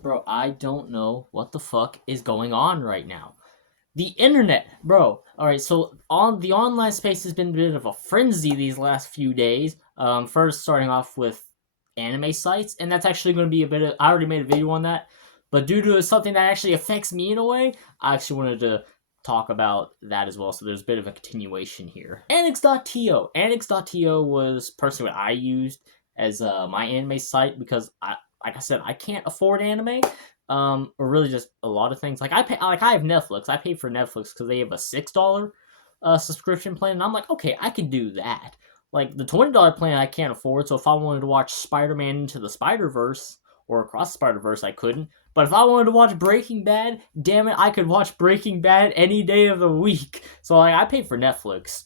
Bro, I don't know what the fuck is going on right now. The internet, bro. All right, so on the online space has been a bit of a frenzy these last few days. First starting off with anime sites, and that's actually going to be a bit of. I already made a video on that, but due to something that actually affects me in a way, I actually wanted to talk about that as well. So there's a bit of a continuation here. Anix.to. Anix.to was personally what I used as my anime site because like I said, I can't afford anime, or really just a lot of things. Like I have Netflix. I pay for Netflix because they have a $6 subscription plan, and I'm like, okay, I can do that. Like the $20 plan, I can't afford. So if I wanted to watch Spider-Man Into the Spider-Verse or Across the Spider-Verse, I couldn't. But if I wanted to watch Breaking Bad, damn it, I could watch Breaking Bad any day of the week. So like, I pay for Netflix,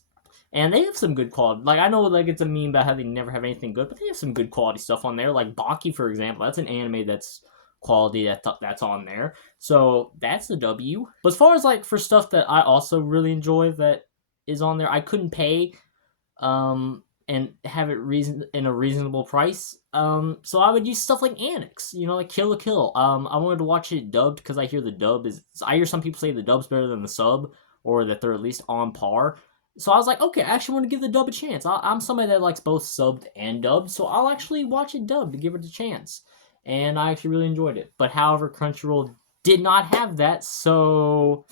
and they have some good quality. Like I know, like it's a meme about how they never have anything good, but they have some good quality stuff on there. Like Baki, for example, that's an anime that's quality that's on there. So that's the W. But as far as like for stuff that I also really enjoy that is on there, I couldn't pay and have it reason in a reasonable price. So I would use stuff like Anix, like Kill la Kill. I wanted to watch it dubbed because I hear the dub is. I hear some people say the dub's better than the sub, or that they're at least on par. So I was like, okay, I actually want to give the dub a chance. I'm somebody that likes both subbed and dubbed, so I'll actually watch it dubbed to give it a chance. And I actually really enjoyed it. But however, Crunchyroll did not have that, so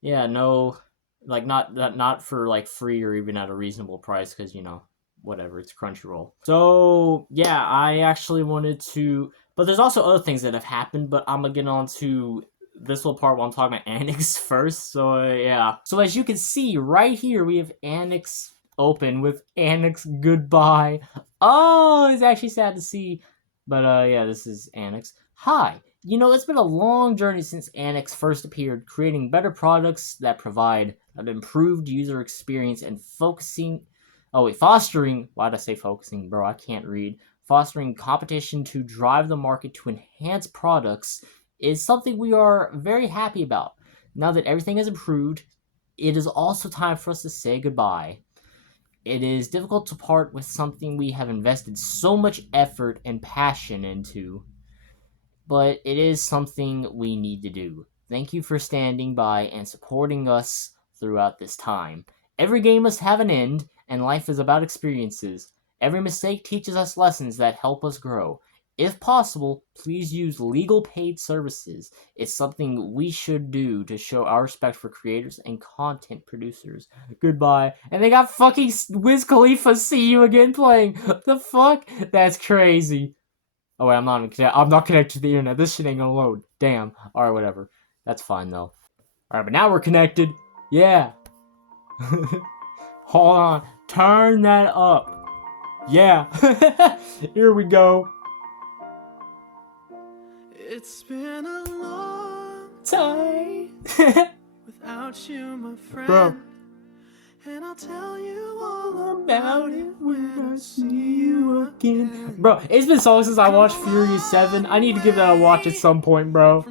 yeah, no, like not for like free or even at a reasonable price because whatever, it's Crunchyroll. So yeah, I actually wanted to, but there's also other things that have happened. But I'm gonna get on to this little part while I'm talking about Anix first. So yeah, so as you can see right here, we have Anix open with Anix Goodbye. Oh, it's actually sad to see, but yeah, this is Anix. Hi. It's been a long journey since Anix first appeared, creating better products that provide an improved user experience and fostering, why did I say focusing, bro? I can't read. Fostering competition to drive the market to enhance products is something we are very happy about. Now that everything has improved, it is also time for us to say goodbye. It is difficult to part with something we have invested so much effort and passion into, but it is something we need to do. Thank you for standing by and supporting us throughout this time. Every game must have an end, and life is about experiences. Every mistake teaches us lessons that help us grow. If possible, please use legal paid services. It's something we should do to show our respect for creators and content producers. Goodbye. And they got fucking Wiz Khalifa See You Again playing. The fuck? That's crazy. Oh wait, I'm not connected to the internet. This shit ain't gonna load. Damn. Alright, whatever. That's fine though. Alright, but now we're connected. Yeah. Hold on. Turn that up. Yeah. Here we go. It's been a long time without you, my friend. Bro. And I'll tell you all about it when I see you again. Bro, it's been so long since I watched Furious 7. I need to give that a watch at some point, bro.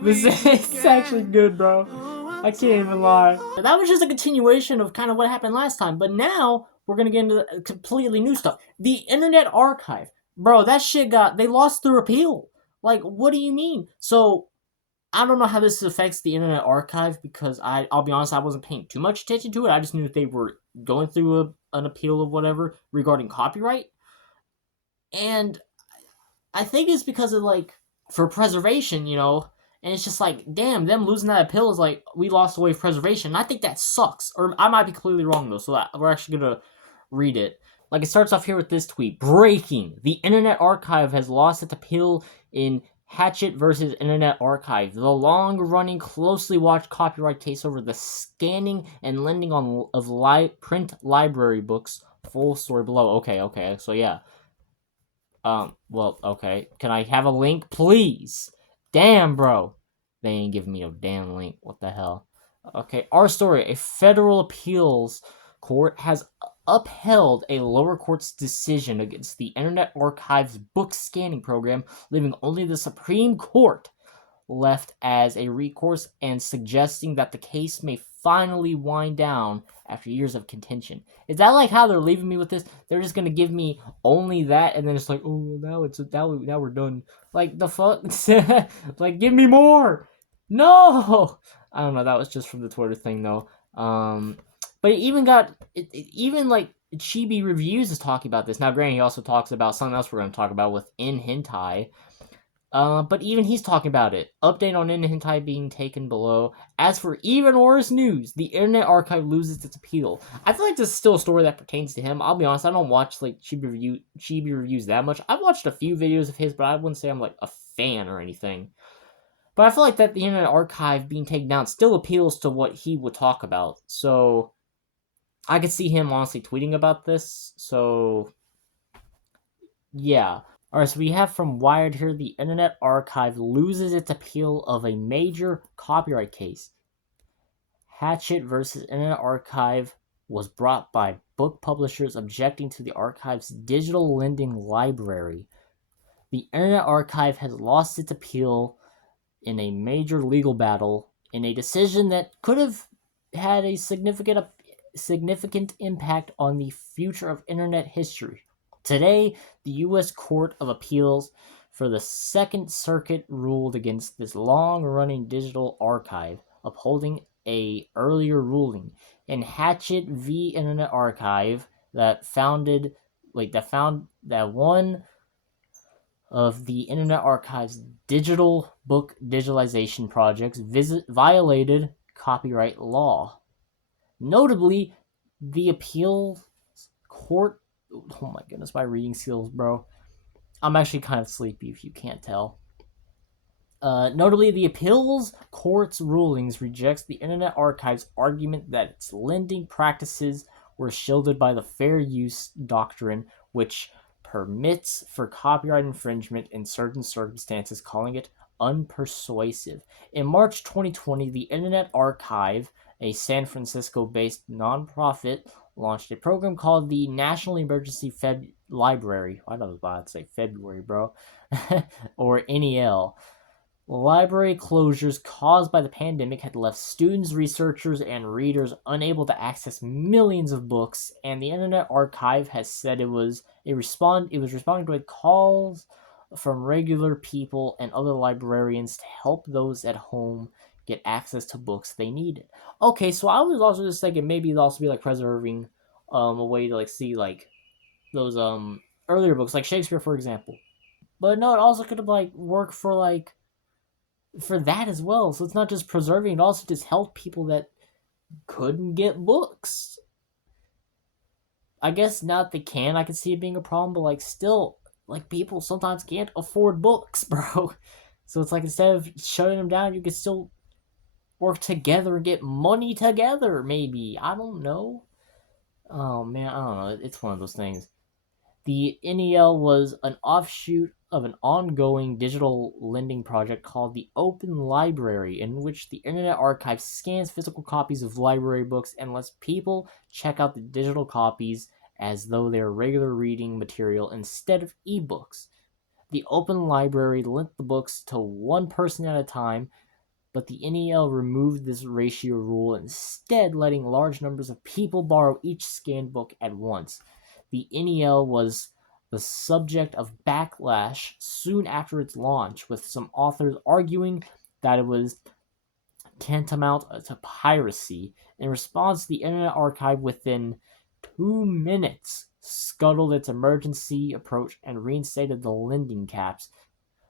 This is actually good, bro. I can't even lie. That was just a continuation of kind of what happened last time, but now we're gonna get into completely new stuff. The Internet Archive. Bro, that shit they lost through appeal. Like, what do you mean? So, I don't know how this affects the Internet Archive because I'll be honest, I wasn't paying too much attention to it. I just knew that they were going through an appeal of whatever regarding copyright. And I think it's because of, like, for preservation, and it's just like, damn, them losing that appeal is like, we lost the way of preservation. And I think that sucks. Or I might be completely wrong, though, so we're actually going to read it. Like, it starts off here with this tweet. Breaking. The Internet Archive has lost its appeal in Hatchet versus Internet Archive, the long-running, closely watched copyright case over the scanning and lending of print library books. Full story below. Okay, so yeah. Well, okay. Can I have a link, please? Damn, bro. They ain't giving me no damn link. What the hell? Okay, our story. A federal appeals court has upheld a lower court's decision against the Internet Archive's book scanning program, leaving only the Supreme Court left as a recourse and suggesting that the case may finally wind down after years of contention. Is that like how they're leaving me with this? They're just gonna give me only that, and then it's like, oh, now we're done. Like the fuck, like give me more. No, I don't know. That was just from the Twitter thing though. But it even got even like Chibi Reviews is talking about this. Now, granted, he also talks about something else we're going to talk about with nHentai. But even he's talking about it. Update on nHentai being taken below. As for even worse news, the Internet Archive loses its appeal. I feel like this is still a story that pertains to him. I'll be honest, I don't watch like Chibi reviews that much. I've watched a few videos of his, but I wouldn't say I'm like a fan or anything. But I feel like that the Internet Archive being taken down still appeals to what he would talk about. So I could see him honestly tweeting about this. So yeah. Alright, so we have from Wired here, the Internet Archive loses its appeal of a major copyright case. Hatchet versus Internet Archive was brought by book publishers objecting to the archive's digital lending library. The Internet Archive has lost its appeal in a major legal battle in a decision that could have had a significant impact on the future of Internet history. Today, the U.S. Court of Appeals for the Second Circuit ruled against this long-running digital archive, upholding a earlier ruling in Hatchet v. Internet Archive that one of the Internet Archive's digital book digitalization projects violated copyright law. Notably, the appeal court. Oh my goodness, my reading skills, bro. I'm actually kind of sleepy if you can't tell. Notably, the appeals court's rulings rejects the Internet Archive's argument that its lending practices were shielded by the fair use doctrine, which permits for copyright infringement in certain circumstances, calling it unpersuasive. In March 2020, the Internet Archive, a San Francisco-based nonprofit, launched a program called the National Emergency Library. I was about to say February, bro. Or NEL. Library closures caused by the pandemic had left students, researchers, and readers unable to access millions of books, and the Internet Archive has said it was responding to calls from regular people and other librarians to help those at home get access to books they needed. Okay, so I was also just thinking maybe it'd also be like preserving a way to like see like those earlier books, like Shakespeare, for example. But no, it also could like work for like for that as well. So it's not just preserving; it also just helped people that couldn't get books. I guess now that they can, I can see it being a problem, but like still, like people sometimes can't afford books, bro. So it's like instead of shutting them down, you can still work together and get money together. Maybe I don't know. Oh man, I don't know. It's one of those things. The NEL was an offshoot of an ongoing digital lending project called the Open Library, in which the Internet Archive scans physical copies of library books and lets people check out the digital copies as though they are regular reading material instead of ebooks. The Open Library lent the books to one person at a time, but the NEL removed this ratio rule, instead letting large numbers of people borrow each scanned book at once. The NEL was the subject of backlash soon after its launch, with some authors arguing that it was tantamount to piracy. In response, the Internet Archive, within 2 minutes, scuttled its emergency approach and reinstated the lending caps.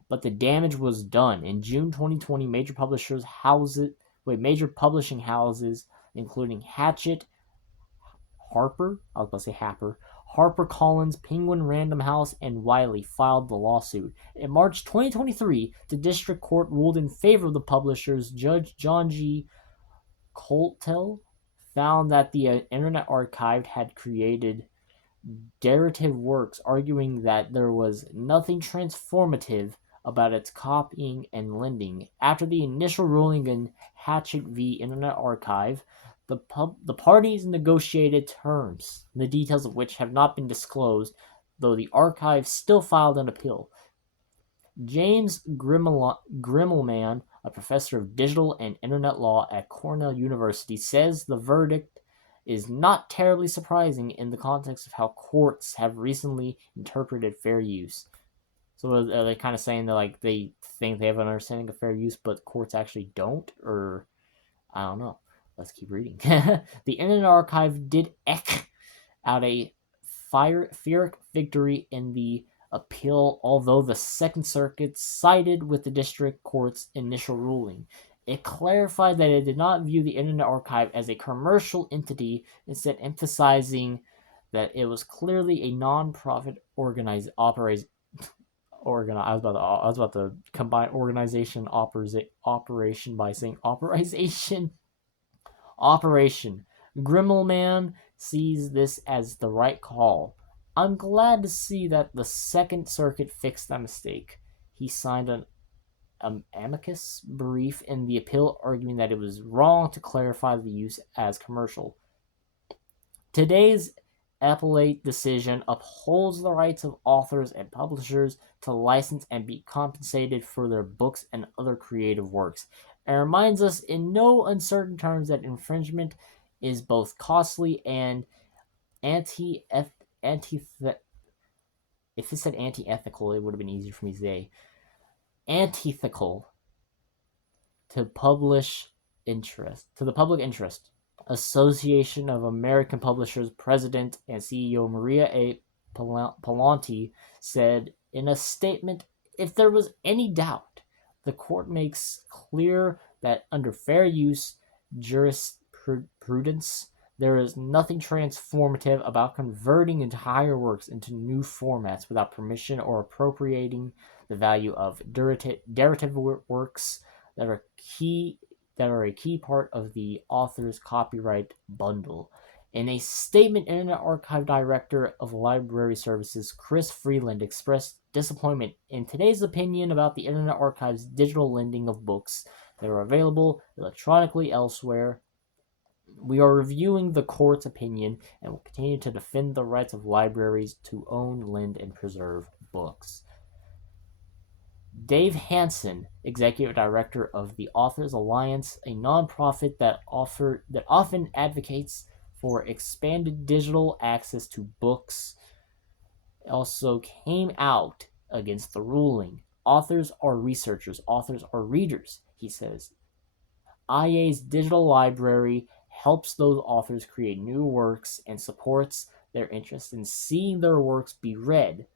But the damage was done. In June 2020, major publishing houses, including Hatchet, HarperCollins, Penguin Random House, and Wiley filed the lawsuit. In March 2023, the district court ruled in favor of the publishers. Judge John G. Coltell found that the Internet Archive had created derivative works, arguing that there was nothing transformative about its copying and lending. After the initial ruling in Hatchet v. Internet Archive, the parties negotiated terms, the details of which have not been disclosed, though the archive still filed an appeal. James Grimmelman a professor of digital and internet law at Cornell University, says the verdict is not terribly surprising in the context of how courts have recently interpreted fair use. So are they kind of saying that like they think they have an understanding of fair use, but courts actually don't, or I don't know. Let's keep reading. The Internet Archive did out a Pyrrhic victory in the appeal, although the Second Circuit sided with the district court's initial ruling. It clarified that it did not view the Internet Archive as a commercial entity, instead emphasizing that it was clearly a non-profit I was about to combine organization operation by saying operation. Operation. Grimmelman sees this as the right call. I'm glad to see that the Second Circuit fixed that mistake. He signed an amicus brief in the appeal, arguing that it was wrong to clarify the use as commercial. Today's appellate decision upholds the rights of authors and publishers to license and be compensated for their books and other creative works, and reminds us in no uncertain terms that infringement is both costly and if it said anti-ethical, it would have been easier for me to say. Antithetical to the public interest. Association of American Publishers President and CEO Maria A. Pallanti said in a statement, if there was any doubt, the court makes clear that under fair use jurisprudence, there is nothing transformative about converting entire works into new formats without permission or appropriating the value of derivative works that are a key part of the author's copyright bundle. In a statement, Internet Archive Director of Library Services Chris Freeland expressed disappointment in today's opinion about the Internet Archive's digital lending of books that are available electronically elsewhere. We are reviewing the court's opinion and will continue to defend the rights of libraries to own, lend, and preserve books. Dave Hansen, executive director of the Authors Alliance, a nonprofit that often advocates for expanded digital access to books, also came out against the ruling. Authors are researchers, authors are readers, he says. IA's digital library helps those authors create new works and supports their interest in seeing their works be read.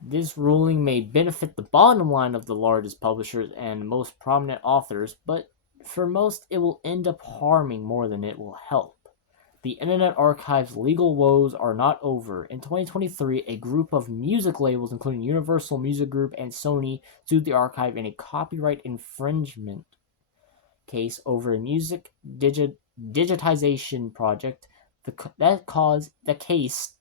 This ruling may benefit the bottom line of the largest publishers and most prominent authors, but for most it will end up harming more than it will help. The Internet Archive's legal woes are not over. In 2023, a group of music labels, including Universal Music Group and Sony, sued the archive in a copyright infringement case over a music digitization project. The case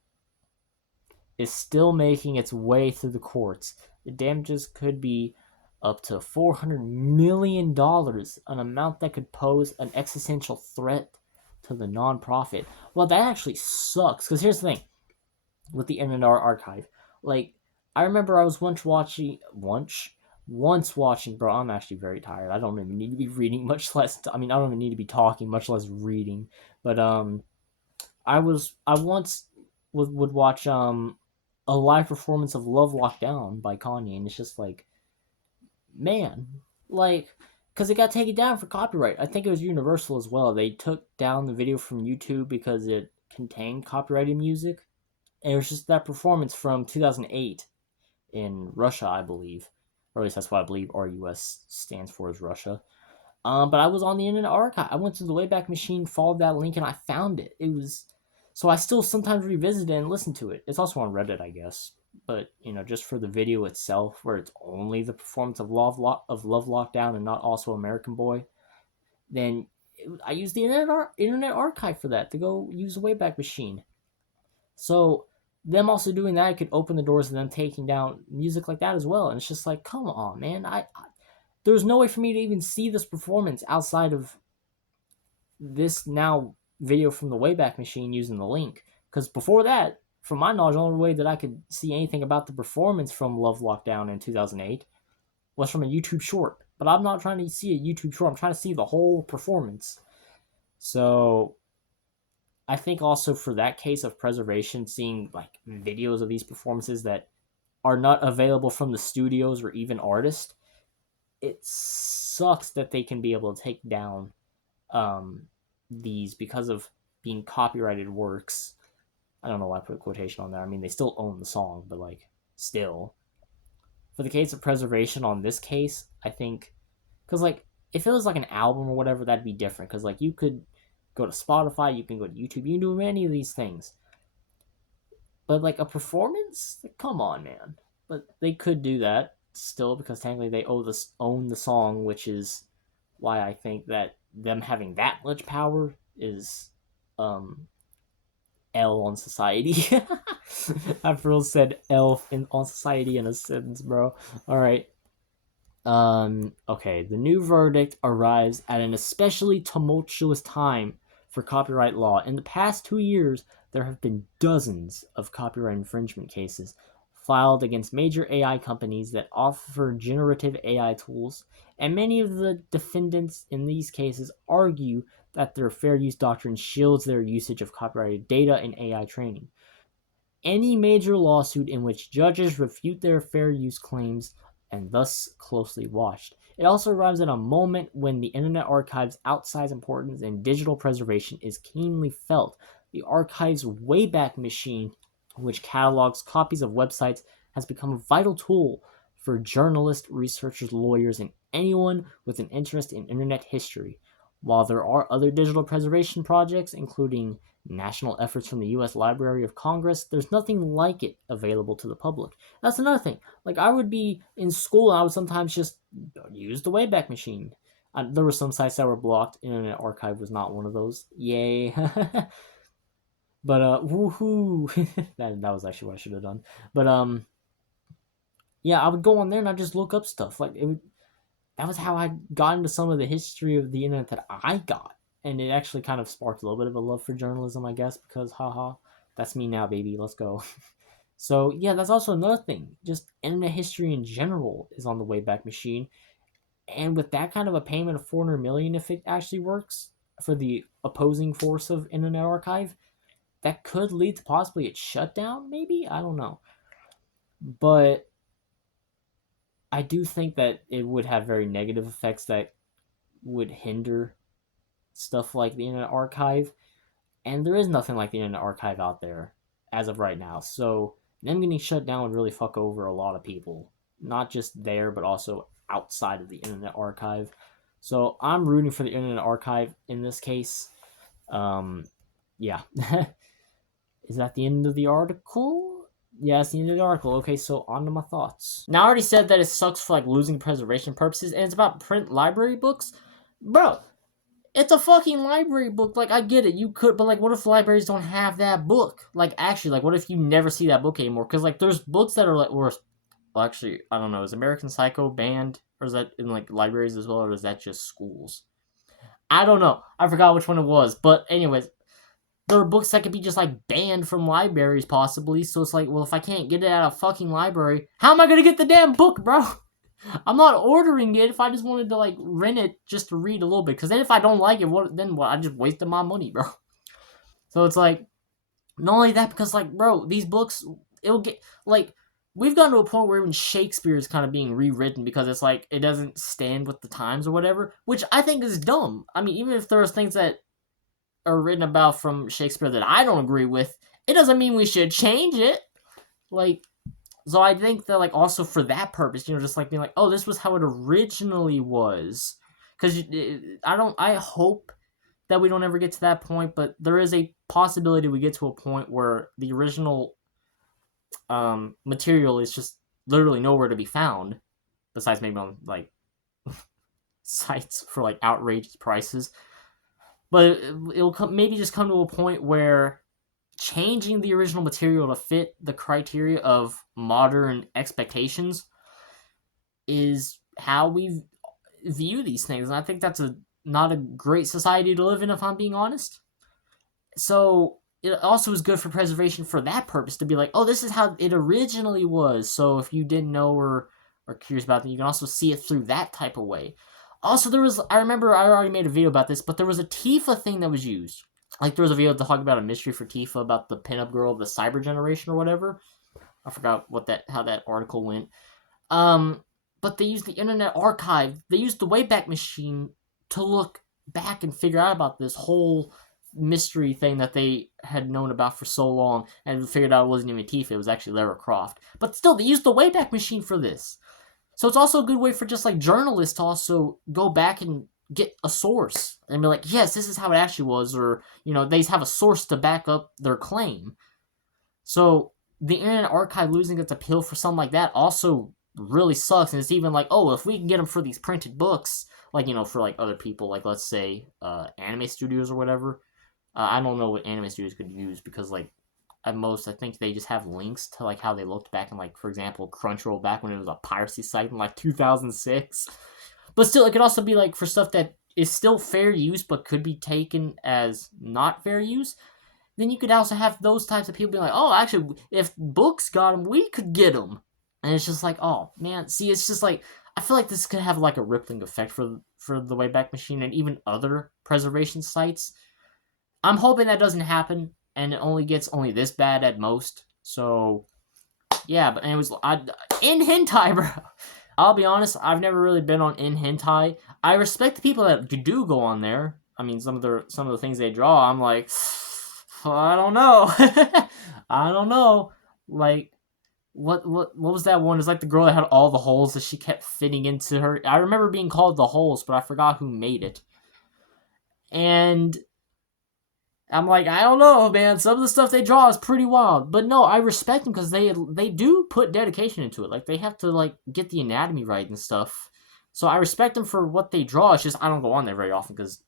is still making its way through the courts. The damages could be up to $400 million, an amount that could pose an existential threat to the nonprofit. Well, that actually sucks, because here's the thing with the Internet Archive. Like, I remember I was once watching, bro, I'm actually very tired. I don't even need to be reading, much less, I don't even need to be talking, much less reading. But, I once would watch, a live performance of Love Lockdown by Kanye, and it's just like, man, like, because it got taken down for copyright. I think it was Universal as well. They took down the video from YouTube because it contained copyrighted music, and it was just that performance from 2008 in Russia, I believe, or at least that's what I believe RUS stands for, is Russia. But I was on the Internet Archive. I went to the Wayback Machine, followed that link, and I found it. It was... So I still sometimes revisit it and listen to it. It's also on Reddit, I guess. But, just for the video itself, where it's only the performance of Love Lockdown and not also American Boy, then I use the Internet Archive for that, to go use the Wayback Machine. So them also doing that could open the doors to them taking down music like that as well. And it's just like, come on, man. There was no way for me to even see this performance outside of this now video from the Wayback Machine using the link. Because before that, from my knowledge, the only way that I could see anything about the performance from Love Lockdown in 2008 was from a YouTube short. but I'm not trying to see a YouTube short. I'm trying to see the whole performance. So I think also for that case of preservation, seeing like videos of these performances that are not available from the studios or even artists, it sucks that they can be able to take down um, these because of being copyrighted works. I don't know why I put a quotation on there. I mean, they still own the song, but like, still. For the case of preservation on this case, I think, because like, if it was like an album or whatever, that'd be different. Because like, you could go to Spotify, you can go to YouTube, you can do any of these things. But like a performance, like, come on, man. But they could do that still because technically they own the song, which is why I think that them having that much power is um L on society. I've real said L on society in a sentence, bro. All right. Okay, the new verdict arrives at an especially tumultuous time for copyright law. In the past 2 years, there have been dozens of copyright infringement cases filed against major AI companies that offer generative AI tools, and many of the defendants in these cases argue that their fair use doctrine shields their usage of copyrighted data in AI training. Any major lawsuit in which judges refute their fair use claims and thus closely watched. It also arrives at a moment when the Internet Archive's outsized importance in digital preservation is keenly felt. The Archive's Wayback Machine, which catalogs copies of websites, has become a vital tool for journalists, researchers, lawyers, and anyone with an interest in Internet history. While there are other digital preservation projects, including national efforts from the U.S. Library of Congress, there's nothing like it available to the public. That's another thing. Like, I would be in school, and I would sometimes just use the Wayback Machine. There were some sites that were blocked. Internet Archive was not one of those. Yay. But, woohoo. that was actually what I should have done. But, yeah, I would go on there and I'd just look up stuff. Like, that was how I got into some of the history of the internet that I got. And it actually kind of sparked a little bit of a love for journalism, I guess, because haha, that's me now, baby. Let's go. So yeah, that's also another thing. Just internet history in general is on the Wayback Machine, and with that kind of a payment of 400 million, if it actually works for the opposing force of Internet Archive, that could lead to possibly its shutdown. Maybe, I don't know, but I do think that it would have very negative effects that would hinder stuff like the Internet Archive, and there is nothing like the Internet Archive out there as of right now. So them getting shut down would really fuck over a lot of people, not just there, but also outside of the Internet Archive. So I'm rooting for the Internet Archive in this case. Yeah. Is that the end of the article? Yeah, it's the end of the article. Okay, so on to my thoughts. Now I already said that it sucks for like losing preservation purposes, and it's about print library books. Bro, it's a fucking library book. Like, I get it. You could, but like, what if libraries don't have that book? Like, actually, like, what if you never see that book anymore? Because like, there's books that are like, well, actually, I don't know. Is American Psycho banned, or is that in like libraries as well, or is that just schools? I don't know. I forgot which one it was. But anyways, there are books that could be just like banned from libraries possibly. So it's like, well, if I can't get it at a fucking library, how am I gonna get the damn book, bro? I'm not ordering it if I just wanted to like rent it just to read a little bit. Because then if I don't like it, then what? I just wasted my money, bro. So it's like, not only that, because like, bro, these books, it'll get like, we've gotten to a point where even Shakespeare is kind of being rewritten because it's like it doesn't stand with the times or whatever, which I think is dumb. I mean, even if there's things that are written about from Shakespeare that I don't agree with, it doesn't mean we should change it. Like, so I think that like also for that purpose, just like being like, oh, this was how it originally was. Because I hope that we don't ever get to that point, but there is a possibility we get to a point where the original material is just literally nowhere to be found, besides maybe on like sites for like outrageous prices. But it'll maybe just come to a point where changing the original material to fit the criteria of modern expectations is how we view these things. And I think that's not a great society to live in, if I'm being honest. So it also is good for preservation for that purpose, to be like, oh, this is how it originally was. So if you didn't know or are curious about it, you can also see it through that type of way. Also, I remember I already made a video about this, but there was a Tifa thing that was used. Like, there was a video talking about a mystery for Tifa about the pinup girl of the cyber generation or whatever. I forgot how that article went. But they used the Internet Archive. They used the Wayback Machine to look back and figure out about this whole mystery thing that they had known about for so long, and figured out it wasn't even Tifa, it was actually Lara Croft. But still, they used the Wayback Machine for this. So it's also a good way for just like journalists to also go back and get a source and be like, yes, this is how it actually was, or they have a source to back up their claim. So the Internet Archive losing its appeal for something like that also really sucks. And it's even like, oh, if we can get them for these printed books, like for like other people, like let's say anime studios or whatever. I don't know what anime studios could use, because like at most I think they just have links to like how they looked back in, like, for example, Crunchyroll back when it was a piracy site in like 2006. But still, it could also be like for stuff that is still fair use but could be taken as not fair use. Then you could also have those types of people be like, oh, actually, if books got them, we could get them. And it's just like, oh man, see, it's just like, I feel like this could have like a rippling effect for the Wayback Machine and even other preservation sites. I'm hoping that doesn't happen, and it only gets this bad at most. So, yeah, but anyways, nHentai, bro. I'll be honest, I've never really been on nHentai. I respect the people that do go on there. I mean, some of the things they draw, I'm like, I don't know. I don't know. Like, what was that one? It's like the girl that had all the holes that she kept fitting into her. I remember being called the holes, but I forgot who made it. And I'm like, I don't know, man. Some of the stuff they draw is pretty wild. But no, I respect them because they do put dedication into it. Like, they have to like get the anatomy right and stuff. So I respect them for what they draw. It's just I don't go on there very often because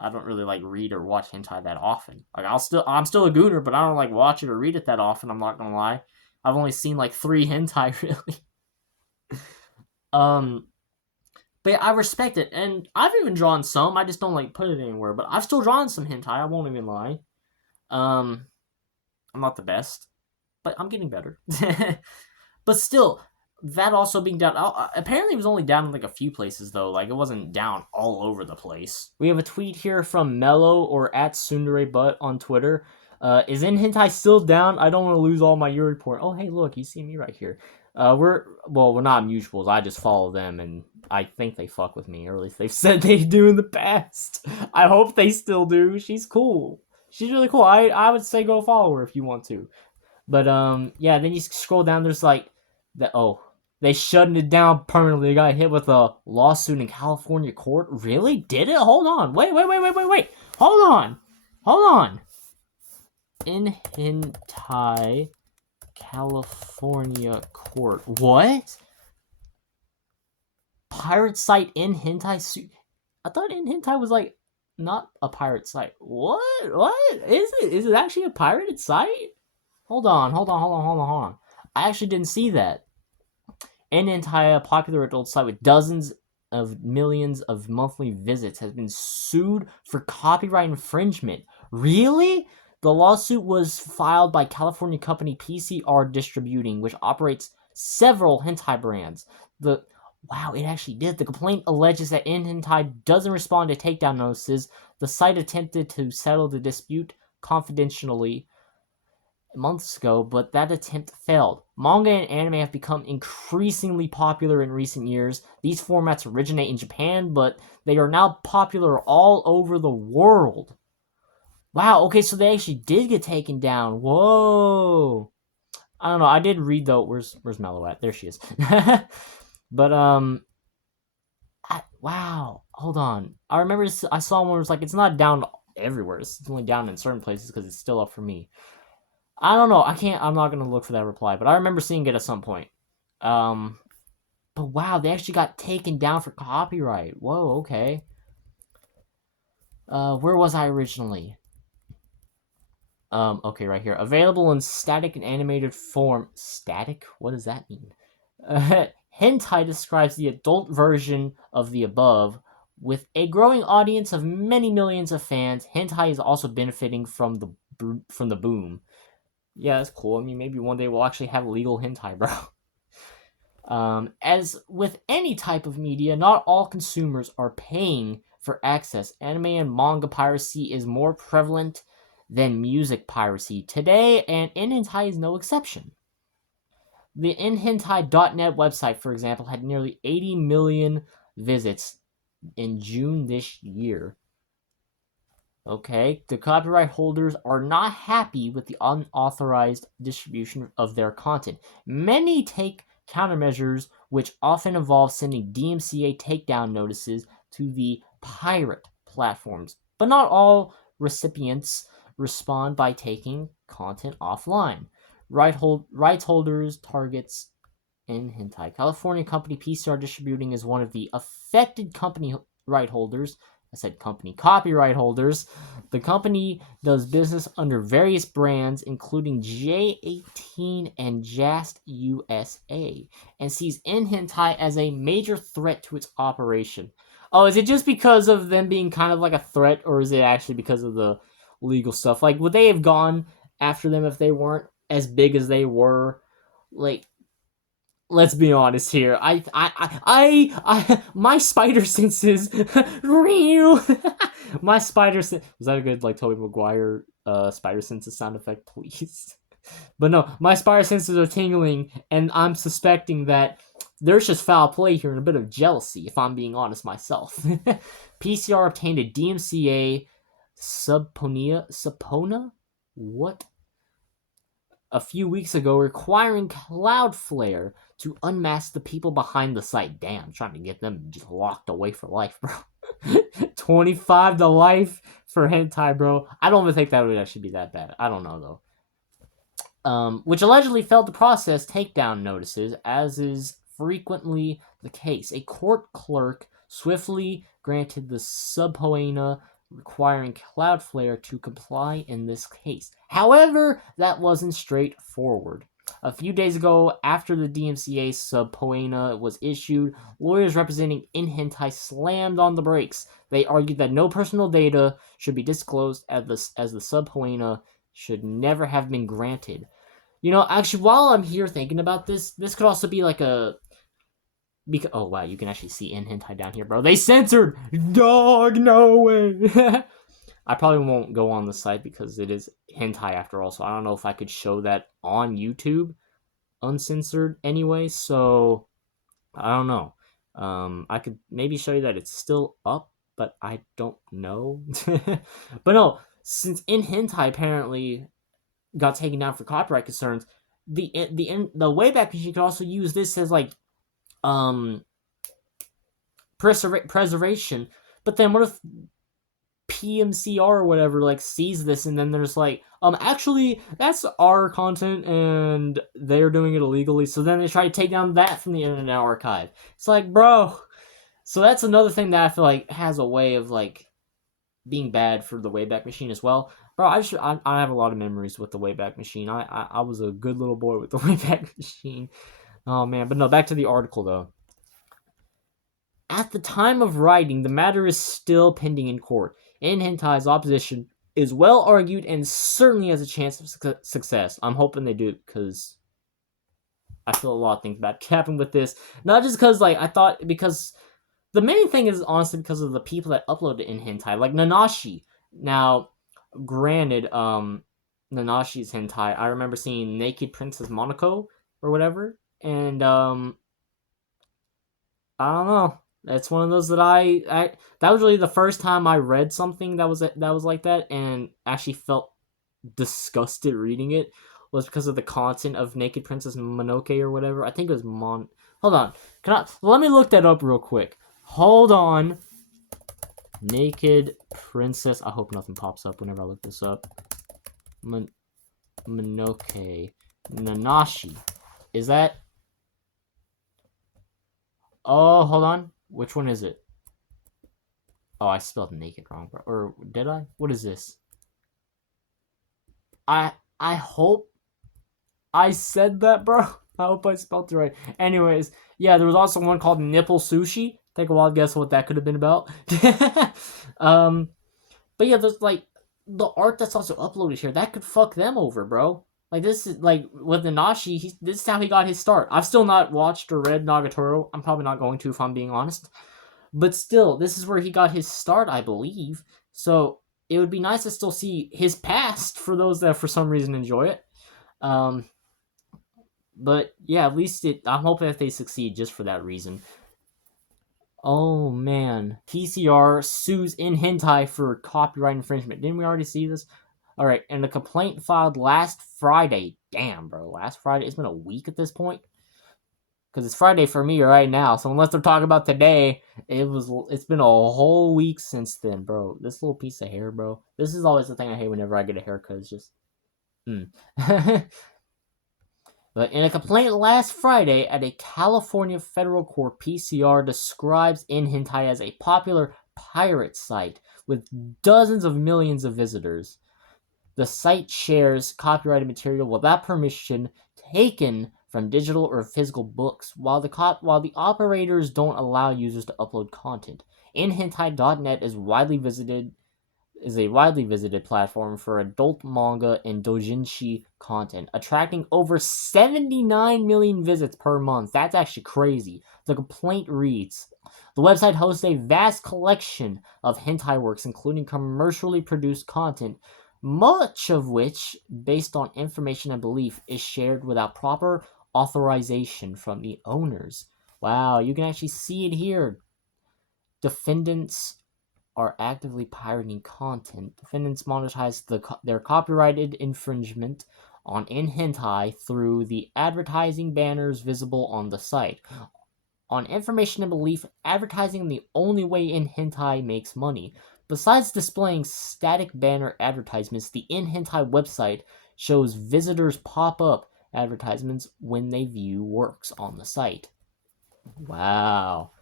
I don't really like read or watch hentai that often. Like, I'm still a gooner, but I don't like watch it or read it that often. I'm not gonna lie. I've only seen like 3 hentai really. But yeah, I respect it, and I've even drawn some. I just don't like put it anywhere. But I've still drawn some hentai. I won't even lie. I'm not the best, but I'm getting better. But still, that also being down. Apparently, it was only down in like a few places though. Like, it wasn't down all over the place. We have a tweet here from Mello or at @SundareButt on Twitter. Is nHentai still down? I don't want to lose all my Yuri porn. Oh, hey, look, you see me right here. We're not mutuals. I just follow them, and I think they fuck with me, or at least they've said they do in the past. I hope they still do. She's cool. She's really cool. I would say go follow her if you want to. But yeah, then you scroll down. There's like they shutting it down permanently. They got hit with a lawsuit in California court. Really? Did it? Hold on. Wait. Hold on. nHentai California court. What? Pirate site nHentai? I thought nHentai was like not a pirate site. What? Is it? Is it actually a pirated site? Hold on. I actually didn't see that. nHentai, a popular adult site with dozens of millions of monthly visits, has been sued for copyright infringement. Really? The lawsuit was filed by California company PCR Distributing, which operates several hentai brands. Wow, it actually did. The complaint alleges that nHentai doesn't respond to takedown notices. The site attempted to settle the dispute confidentially months ago, but that attempt failed. Manga and anime have become increasingly popular in recent years. These formats originate in Japan, but they are now popular all over the world. Wow, okay, so they actually did get taken down. Whoa. I don't know, I did read though. Where's Mello at? There she is. But, wow, hold on. I remember I saw one where it was like, it's not down everywhere. It's only down in certain places because it's still up for me. I don't know. I'm not going to look for that reply, but I remember seeing it at some point. But wow, they actually got taken down for copyright. Whoa, okay. Where was I originally? Okay, right here. Available in static and animated form. Static? What does that mean? Hentai describes the adult version of the above. With a growing audience of many millions of fans, hentai is also benefiting from the boom. Yeah, that's cool. I mean, maybe one day we'll actually have legal hentai, bro. As with any type of media, not all consumers are paying for access. Anime and manga piracy is more prevalent than music piracy today, and nHentai is no exception. The nHentai.net website, for example, had nearly 80 million visits in June this year. Okay, the copyright holders are not happy with the unauthorized distribution of their content. Many take countermeasures, which often involve sending DMCA takedown notices to the pirate platforms. But not all recipients respond by taking content offline. Rights holders targets nHentai. California company PCR Distributing is one of the affected company right holders. I said company copyright holders. The company does business under various brands, including J18 and Jast USA, and sees nHentai as a major threat to its operation. Oh, is it just because of them being kind of like a threat, or is it actually because of the legal stuff? Like, would they have gone after them if they weren't as big as they were? Like, let's be honest here. My spider senses, real. My spider sense. Was that a good like Tobey Maguire spider senses sound effect, please? But no, my spider senses are tingling, and I'm suspecting that there's just foul play here and a bit of jealousy, if I'm being honest myself. PCR obtained a DMCA subpoena. What? A few weeks ago, requiring Cloudflare to unmask the people behind the site. Damn, trying to get them just locked away for life, bro. 25 to life for hentai, bro. I don't even think that would actually be that bad. I don't know, though. Which allegedly failed to process takedown notices, as is frequently the case. A court clerk swiftly granted the subpoena requiring Cloudflare to comply in this case. However, that wasn't straightforward. A few days ago, after the DMCA subpoena was issued, lawyers representing nHentai slammed on the brakes. They argued that no personal data should be disclosed as the subpoena should never have been granted. You know, actually, while I'm here thinking about this could also be like a... Because, oh, wow, you can actually see nHentai down here, bro. They censored! Dog, no way! I probably won't go on the site because it is hentai after all, so I don't know if I could show that on YouTube uncensored anyway, so I don't know. I could maybe show you that it's still up, but I don't know. But no, since nHentai apparently got taken down for copyright concerns, the Wayback Machine could also use this as like preservation. But then what if PMCR or whatever like sees this and then there's like actually that's our content and they're doing it illegally, so then they try to take down that from the Internet Archive. It's like, bro. So that's another thing that I feel like has a way of like being bad for the Wayback Machine as well. Bro, I have a lot of memories with the Wayback Machine. I was a good little boy with the Wayback Machine. Oh man, but no, back to the article though. At the time of writing, the matter is still pending in court. nHentai's opposition is well argued and certainly has a chance of success. I'm hoping they do, because I feel a lot of things bad happen with this. Not just because, like, I thought, because the main thing is honestly because of the people that uploaded nHentai, like Nanashi. Now, granted, Nanashi's hentai, I remember seeing Naked Princess Monaco or whatever, and I don't know. That's one of those that I that was really the first time I read something that was like that and actually felt disgusted reading it, was because of the content of Naked Princess Mononoke or whatever. I think it was Hold on. Let me look that up real quick. Hold on. Naked Princess. I hope nothing pops up whenever I look this up. Mononoke. Nanashi. Is that... Oh, hold on. Which one is it? Oh, I spelled naked wrong, bro. Or did I? What is this? I hope I said that, bro. I hope I spelled it right. Anyways, yeah, there was also one called Nipple Sushi. Take a wild guess what that could have been about. But yeah, there's like the art that's also uploaded here. That could fuck them over, bro. Like this is like with Nanashi, this is how he got his start. I've still not watched or read Nagatoro. I'm probably not going to if I'm being honest. But still, this is where he got his start, I believe. So it would be nice to still see his past for those that for some reason enjoy it. Um, but yeah, at least I'm hoping that they succeed just for that reason. Oh man, PCR sues nHentai for copyright infringement. Didn't we already see this? All right, and the complaint filed last Friday. Damn, bro, last Friday. It's been a week at this point. Because it's Friday for me right now. So unless they're talking about today, it's been a whole week since then, bro. This little piece of hair, bro. This is always the thing I hate whenever I get a haircut. It's just, But in a complaint last Friday at a California federal court, PCR describes nHentai as a popular pirate site with dozens of millions of visitors. The site shares copyrighted material without permission taken from digital or physical books, while the operators don't allow users to upload content. nHentai.net is a widely visited platform for adult manga and doujinshi content, attracting over 79 million visits per month. That's actually crazy. The complaint reads, the website hosts a vast collection of hentai works, including commercially produced content, much of which, based on information and belief, is shared without proper authorization from the owners. Wow, you can actually see it here. Defendants are actively pirating content. Defendants monetize their copyrighted infringement on nHentai through the advertising banners visible on the site. On information and belief, advertising is the only way nHentai makes money. Besides displaying static banner advertisements, the nHentai website shows visitors pop-up advertisements when they view works on the site. Wow.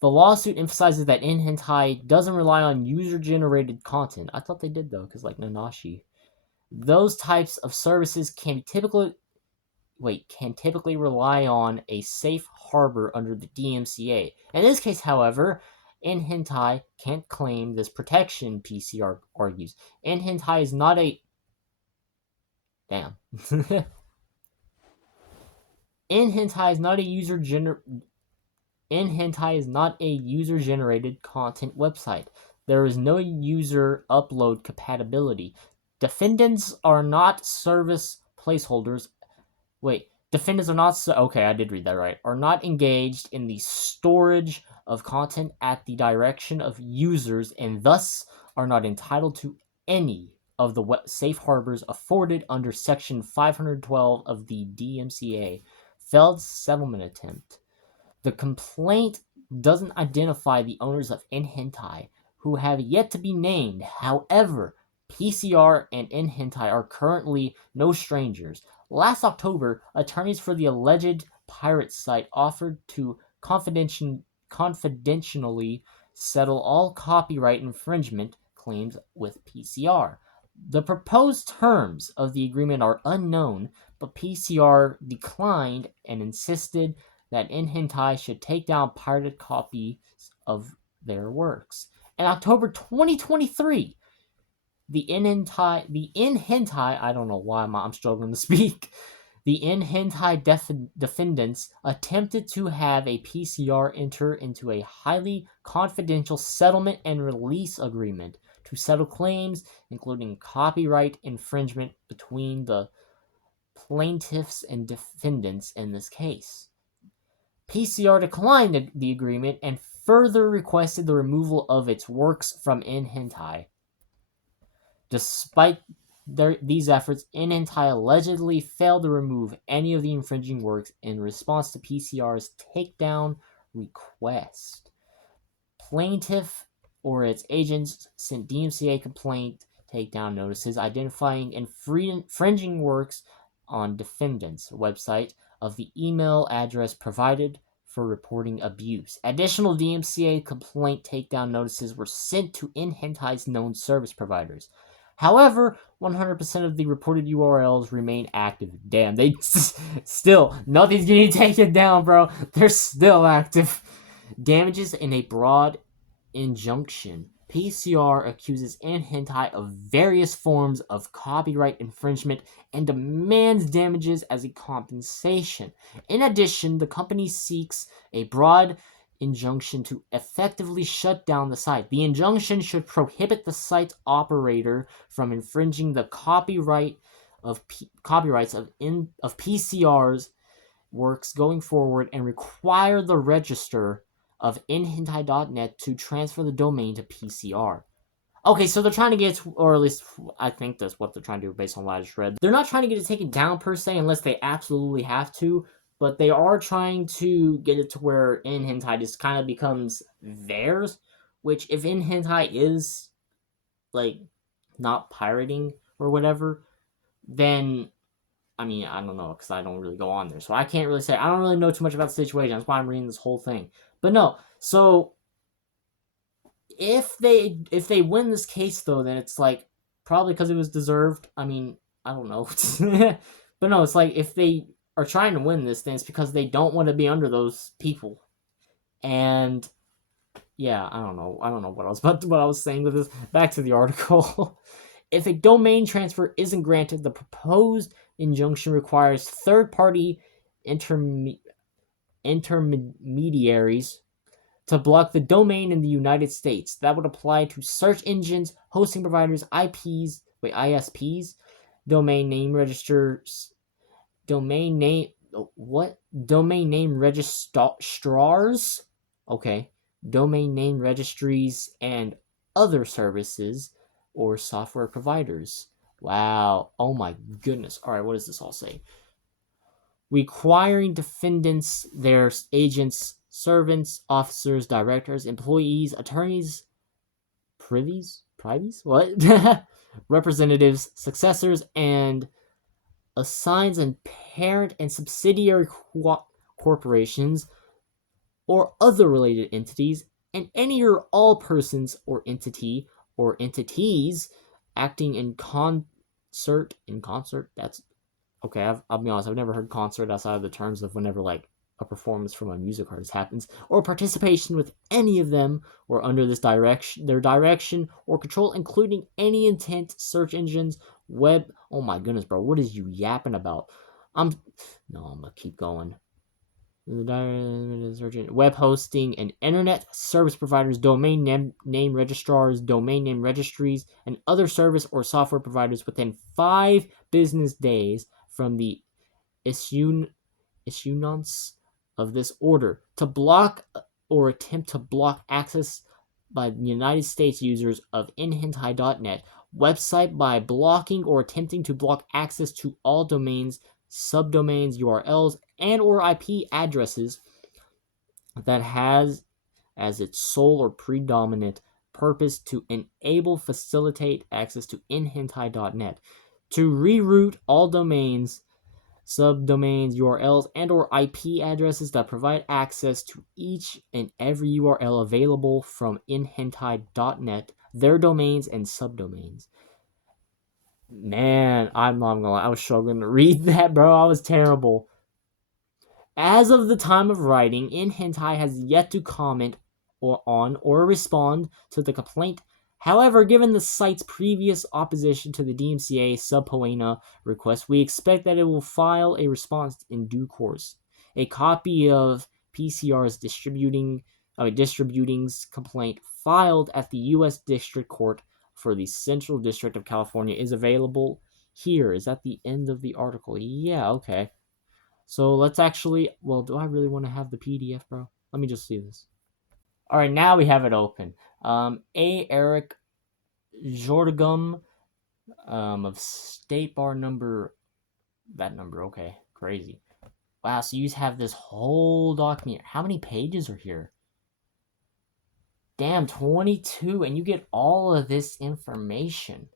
The lawsuit emphasizes that nHentai doesn't rely on user-generated content. I thought they did though, because like Nanashi. Those types of services can typically rely on a safe harbor under the DMCA. In this case, however, nHentai can't claim this protection, PCR argues. nHentai is not a... Damn. nHentai is not a nHentai is not a user-generated content website. There is no user upload compatibility. Defendants are not service placeholders. Defendants are not... Okay, I did read that right. Are not engaged in the storage of content at the direction of users and thus are not entitled to any of the safe harbors afforded under Section 512 of the DMCA. Failed settlement attempt. The complaint doesn't identify the owners of nHentai, who have yet to be named. However, PCR and nHentai are currently no strangers. Last October, attorneys for the alleged pirate site offered to confidentially settle all copyright infringement claims with PCR. The proposed terms of the agreement are unknown, but PCR declined and insisted that nHentai should take down pirated copies of their works. In October 2023, the nHentai, I don't know why I'm struggling to speak. The nHentai defendants attempted to have a PCR enter into a highly confidential settlement and release agreement to settle claims, including copyright infringement between the plaintiffs and defendants in this case. PCR declined the agreement and further requested the removal of its works from nHentai. Despite these efforts, nHentai allegedly failed to remove any of the infringing works in response to PCR's takedown request. Plaintiff or its agents sent DMCA complaint takedown notices identifying infringing works on defendants' website of the email address provided for reporting abuse. Additional DMCA complaint takedown notices were sent to nHentai's known service providers. However, 100% of the reported URLs remain active. Damn, they still, nothing's getting taken down, bro. They're still active. Damages in a broad injunction PCR accuses nHentai of various forms of copyright infringement and demands damages as a compensation. In addition, the company seeks a broad injunction to effectively shut down the site. The injunction should prohibit the site's operator from infringing the copyrights of PCR's works going forward and require the register of nhentai.net to transfer the domain to PCR. Okay, so they're trying to get, or at least I think that's what they're trying to do based on what I just read. They're not trying to get it taken down per se unless they absolutely have to, but they are trying to get it to where nHentai just kind of becomes theirs, which if nHentai is, like, not pirating or whatever, then I mean, I don't know because I don't really go on there, so I can't really say. I don't really know too much about the situation. That's why I'm reading this whole thing. But no, so if they win this case though, then it's like probably because it was deserved. I mean, I don't know, but no, it's like if they are trying to win this, then it's because they don't want to be under those people. And yeah, I don't know what I was saying with this. Back to the article. If a domain transfer isn't granted, the proposed injunction requires third-party intermediaries to block the domain in the United States. That would apply to search engines, hosting providers, ISPs, domain name registrars, domain name registrars, okay, domain name registries, and other services or software providers. Wow. Oh my goodness. All right, what does this all say? Requiring defendants, their agents, servants, officers, directors, employees, attorneys, privies, what? representatives, successors, and assigns and parent and subsidiary corporations or other related entities, and any or all persons or entity or entities acting in concert. That's okay. I'll be honest. I've never heard concert outside of the terms of whenever like a performance from a music artist happens, or participation with any of them, or under their direction or control, including any intent, search engines, web. Oh my goodness, bro, what is you yapping about? I'm gonna keep going. Web hosting and internet service providers, domain name registrars, domain name registries, and other service or software providers within 5 business days from the issuance of this order to block or attempt to block access by United States users of nhentai.net website by blocking or attempting to block access to all domains, subdomains, URLs, and or IP addresses that has as its sole or predominant purpose to facilitate access to nhentai.net, to reroute all domains, subdomains, URLs, and or IP addresses that provide access to each and every URL available from nhentai.net, their domains and subdomains. Man, I'm not gonna lie, I was struggling to read that, bro. I was terrible. As of the time of writing, nHentai has yet to comment on or respond to the complaint. However, given the site's previous opposition to the DMCA subpoena request, we expect that it will file a response in due course. A copy of PCR's distributing's complaint filed at the U.S. District Court for the Central District of California is available here. Is that the end of the article? Yeah, okay. So let's actually, well, do I really want to have the PDF, bro? Let me just see this. All right, now we have it open. Eric Jordigum of State Bar number, okay, crazy. Wow, so you have this whole document. How many pages are here? Damn, 22, and you get all of this information.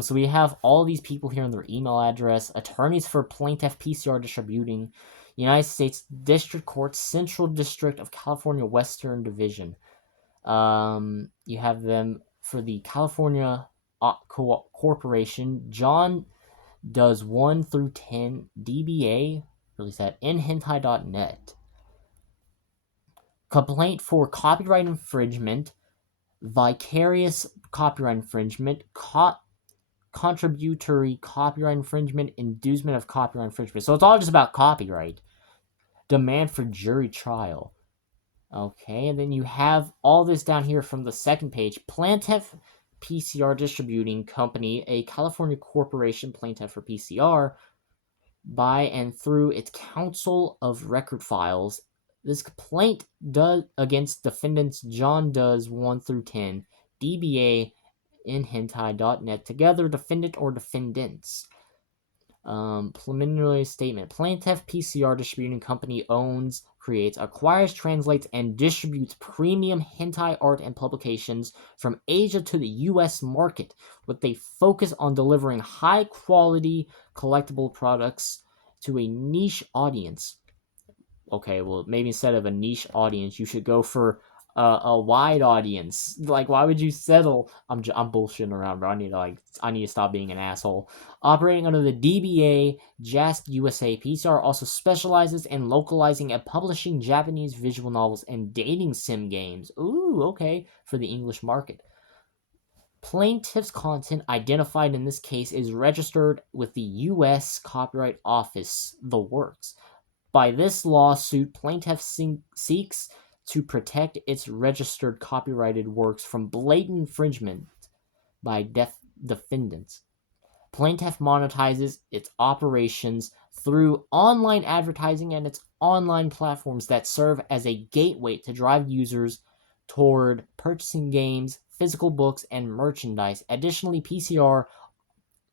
So we have all these people here and their email address, attorneys for plaintiff PCR distributing, United States District Court, Central District of California Western Division. You have them for the California Corporation. John does 1 through 10 DBA, released at nhentai.net. Complaint for copyright infringement. vicarious copyright infringement, contributory copyright infringement, inducement of copyright infringement. So it's all just about copyright. Demand for jury trial. Okay, and then you have all this down here from the second page. Plaintiff PCR Distributing Company, a California corporation, plaintiff for PCR, by and through its Council of Record Files. This complaint does against defendants John Does 1 through 10, DBA, nHentai.net, together defendant or defendants. Preliminary statement. Plaintiff PCR Distributing Company owns, creates, acquires, translates, and distributes premium hentai art and publications from Asia to the US market with a focus on delivering high quality collectible products to a niche audience. Okay, well, maybe instead of a niche audience, you should go for a wide audience. Like, why would you settle? I'm bullshitting around, bro. I need to stop being an asshole. Operating under the DBA JAST USA, PCR also specializes in localizing and publishing Japanese visual novels and dating sim games. Ooh, okay, for the English market. Plaintiff's content identified in this case is registered with the U.S. Copyright Office, the works. By this lawsuit, plaintiff seeks to protect its registered copyrighted works from blatant infringement by defendants. Plaintiff monetizes its operations through online advertising and its online platforms that serve as a gateway to drive users toward purchasing games, physical books, and merchandise. Additionally, PCR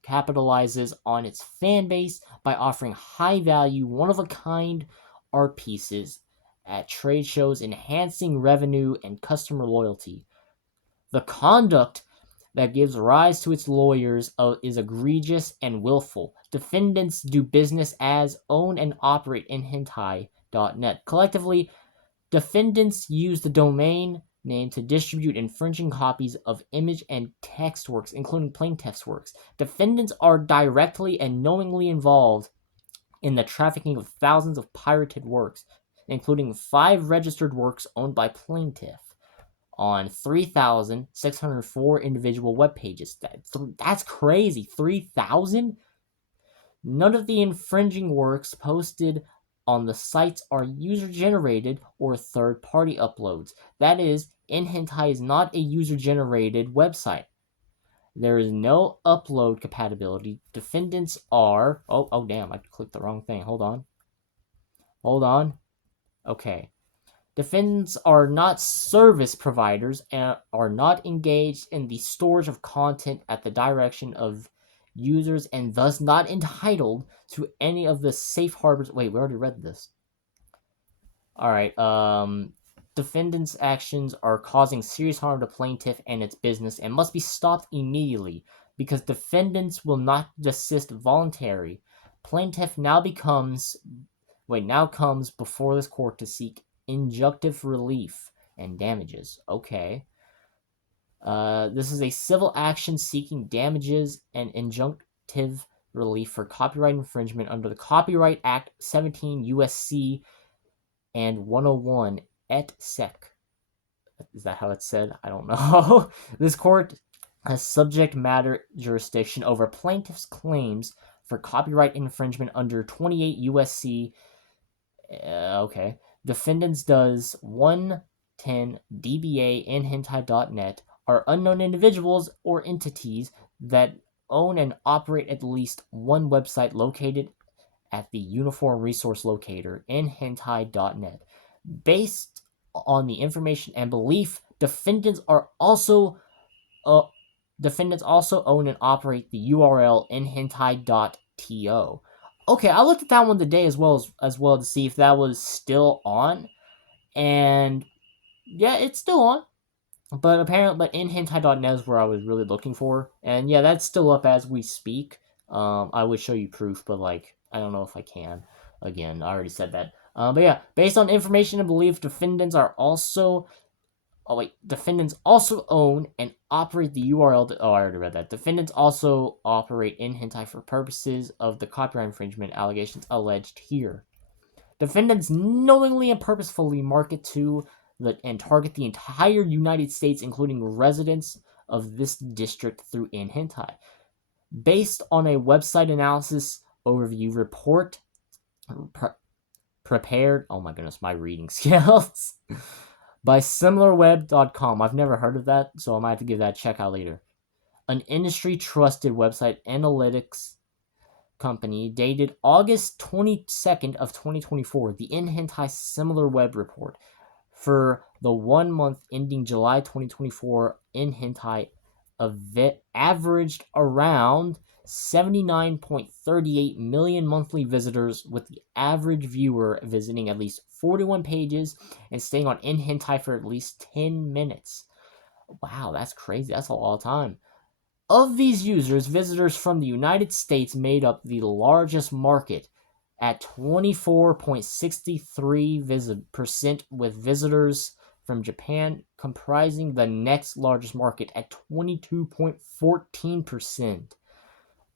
capitalizes on its fan base by offering high-value, one-of-a-kind art pieces at trade shows, enhancing revenue and customer loyalty. The conduct that gives rise to its lawyers is egregious and willful. Defendants do business as, own, and operate nHentai.net. Collectively, defendants use the domain name to distribute infringing copies of image and text works, including plaintiff's works. Defendants are directly and knowingly involved in the trafficking of thousands of pirated works, including 5 registered works owned by plaintiff on 3,604 individual web pages. That's crazy. 3,000? None of the infringing works posted on the sites are user-generated or third-party uploads. That is, nHentai is not a user-generated website. There is no upload compatibility. Defendants are... Oh, damn, I clicked the wrong thing. Hold on. Okay. Defendants are not service providers and are not engaged in the storage of content at the direction of users and thus not entitled to any of the safe harbors. Wait, we already read this. Alright, defendants' actions are causing serious harm to plaintiff and its business and must be stopped immediately because defendants will not desist voluntarily. Plaintiff now comes before this court to seek injunctive relief and damages. Okay. This is a civil action seeking damages and injunctive relief for copyright infringement under the Copyright Act 17 USC and 101 et sec. Is that how it's said? I don't know. This court has subject matter jurisdiction over plaintiff's claims for copyright infringement under 28 USC. Okay. Defendants does 110 DBA nHentai.net are unknown individuals or entities that own and operate at least one website located at the Uniform Resource Locator nHentai.net. Based on the information and belief, defendants also own and operate the URL nHentai.to. Okay, I looked at that one today as well to see if that was still on, and yeah, it's still on. But nHentai.net is where I was really looking for, and yeah, that's still up as we speak. I would show you proof, but I don't know if I can. Again, I already said that. But yeah, based on information and belief, defendants also own and operate the URL. I already read that. Defendants also operate nHentai for purposes of the copyright infringement allegations alleged here. Defendants knowingly and purposefully market to and target the entire United States, including residents of this district through nHentai. Based on a website analysis overview report prepared, oh my goodness, my reading skills, by similarweb.com. I've never heard of that, so I might have to give that a check out later. An industry-trusted website analytics company dated August 22nd of 2024, the nHentai SimilarWeb report. For the 1 month ending July 2024, nHentai averaged around 79.38 million monthly visitors, with the average viewer visiting at least 41 pages and staying on nHentai for at least 10 minutes. Wow, that's crazy. That's a lot of time. Of these users, visitors from the United States made up the largest market at 24.63%, with visitors from Japan comprising the next largest market at 22.14%.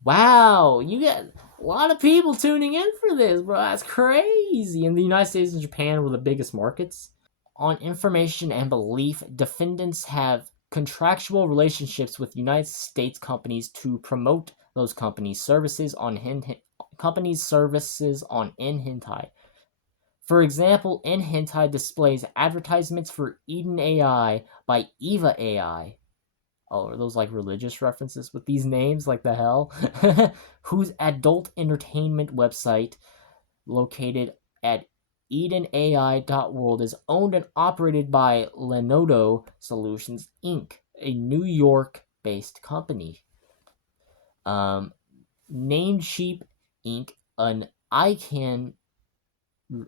Wow, you get a lot of people tuning in for this, bro. That's crazy. And the United States and Japan were the biggest markets. On information and belief, defendants have contractual relationships with United States companies to promote those companies' services on nHentai. For example, nHentai displays advertisements for Eden AI by Eva AI. Oh, are those like religious references with these names? Like the hell? Whose adult entertainment website, located at EdenAI.world, is owned and operated by Lenodo Solutions Inc., a New York-based company. Namecheap Inc., an ICANN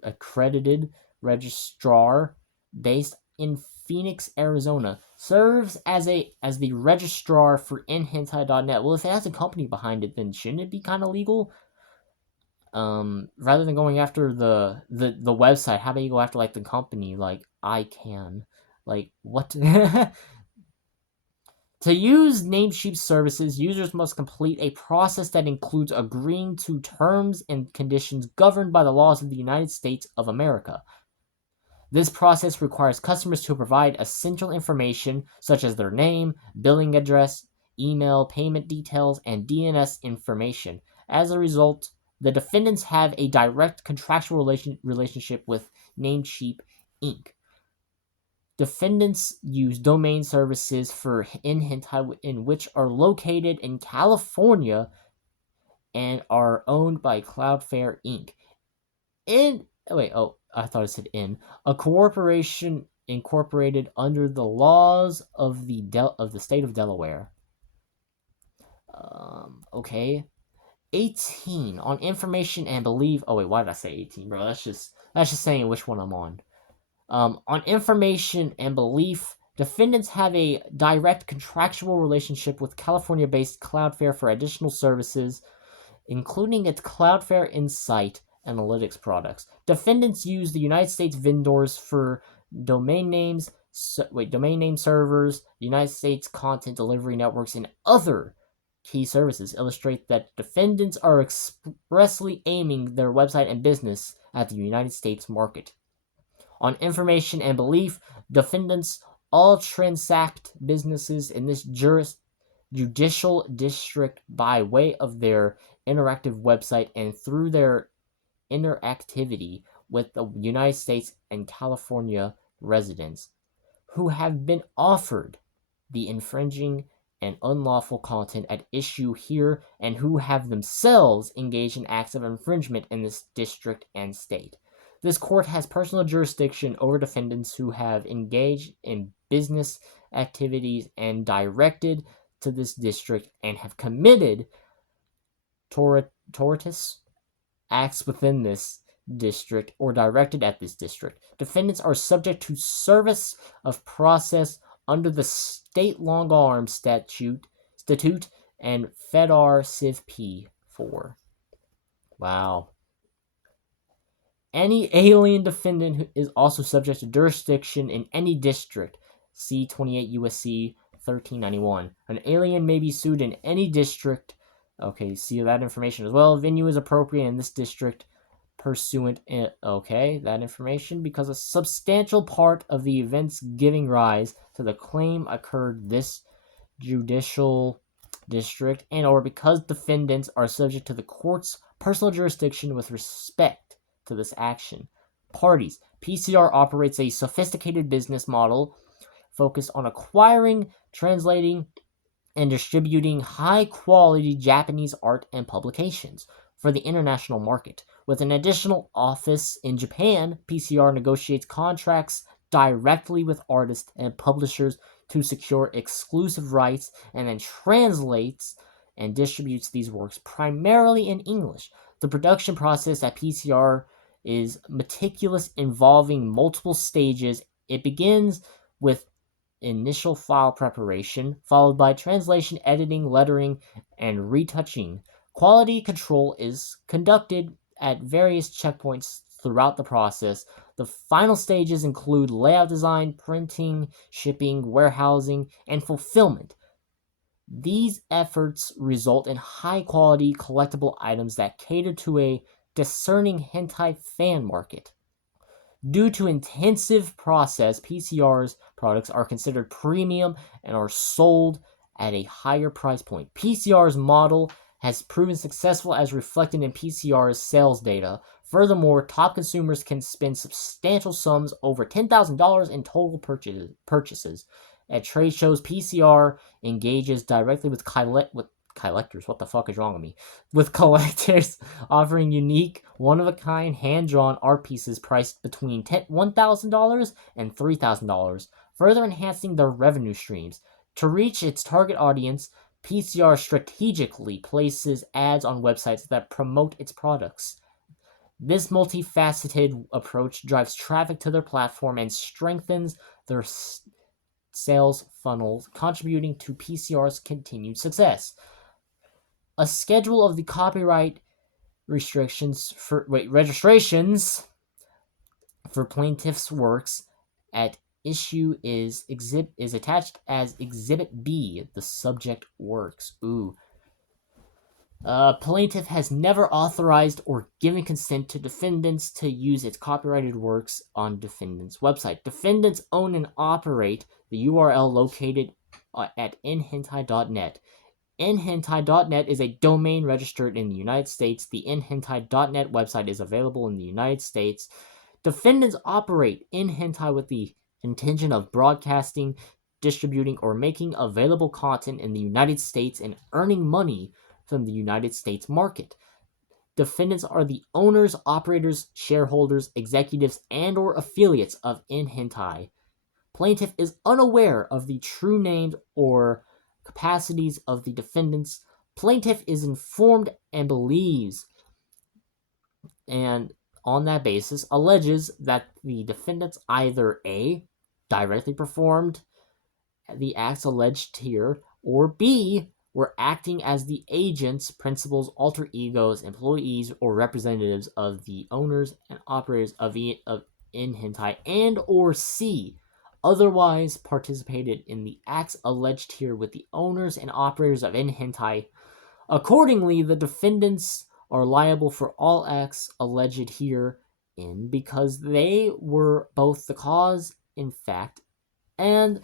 accredited registrar based in Phoenix, Arizona, serves as the registrar for nHentai.net. Well, if it has a company behind it, then shouldn't it be kind of legal? Rather than going after the website, how about you go after like the company, like ICANN? Like what? To use Namecheap services, users must complete a process that includes agreeing to terms and conditions governed by the laws of the United States of America. This process requires customers to provide essential information such as their name, billing address, email, payment details, and DNS information. As a result, the defendants have a direct contractual relationship with Namecheap Inc. Defendants use domain services for nHentai in which are located in California and are owned by Cloudflare Inc. I thought it said a corporation incorporated under the laws of the state of Delaware. Okay. 18 on information and belief. Oh wait, why did I say 18, bro? That's just saying which one I'm on. On information and belief, defendants have a direct contractual relationship with California-based Cloudflare for additional services, including its Cloudflare Insight analytics products. Defendants use the United States vendors for domain name servers, United States content delivery networks, and other key services. Illustrate that defendants are expressly aiming their website and business at the United States market. On information and belief, defendants all transact businesses in this judicial district by way of their interactive website and through their interactivity with the United States and California residents who have been offered the infringing and unlawful content at issue here and who have themselves engaged in acts of infringement in this district and state. This court has personal jurisdiction over defendants who have engaged in business activities and directed to this district and have committed tortious acts within this district or directed at this district. Defendants are subject to service of process under the State Long Arm Statute and FEDAR Civ P4. Wow. Any alien defendant is also subject to jurisdiction in any district. See 28 U.S.C. 1391. An alien may be sued in any district. Okay, see that information as well. Venue is appropriate in this district. pursuant that information because a substantial part of the events giving rise to the claim occurred this judicial district and or because defendants are subject to the court's personal jurisdiction with respect to this action. Parties. PCR operates a sophisticated business model focused on acquiring, translating, and distributing high-quality Japanese art and publications for the international market. With an additional office in Japan, PCR negotiates contracts directly with artists and publishers to secure exclusive rights and then translates and distributes these works primarily in English. The production process at PCR is meticulous, involving multiple stages. It begins with initial file preparation, followed by translation, editing, lettering, and retouching. Quality control is conducted at various checkpoints throughout the process. The final stages include layout design, printing, shipping, warehousing, and fulfillment. These efforts result in high-quality collectible items that cater to a discerning hentai fan market. Due to intensive process, PCR's products are considered premium and are sold at a higher price point. PCR's model has proven successful as reflected in PCR's sales data. Furthermore, top consumers can spend substantial sums over $10,000 in total purchases. At trade shows, PCR engages directly with collectors. What the fuck is wrong with me? With collectors offering unique, one-of-a-kind, hand-drawn art pieces priced between $1,000 and $3,000, further enhancing their revenue streams. To reach its target audience, PCR strategically places ads on websites that promote its products. This multifaceted approach drives traffic to their platform and strengthens their sales funnels, contributing to PCR's continued success. A schedule of the copyright registrations for plaintiffs' works at issue is attached as Exhibit B, the subject works. Plaintiff has never authorized or given consent to defendants to use its copyrighted works on defendants' website. Defendants own and operate the URL located at nhentai.net. nhentai.net is a domain registered in the United States. The nhentai.net website is available in the United States. Defendants operate nhentai with the intention of broadcasting, distributing, or making available content in the United States and earning money from the United States market. Defendants are the owners, operators, shareholders, executives, and or affiliates of nhentai. Plaintiff is unaware of the true names or capacities of the defendants. Plaintiff is informed and believes, and on that basis alleges that the defendants either A, directly performed the acts alleged here, or B, were acting as the agents, principals, alter egos, employees, or representatives of the owners and operators of nhentai, and or C, otherwise participated in the acts alleged here with the owners and operators of nhentai. Accordingly, the defendants are liable for all acts alleged herein because they were both the cause, in fact, and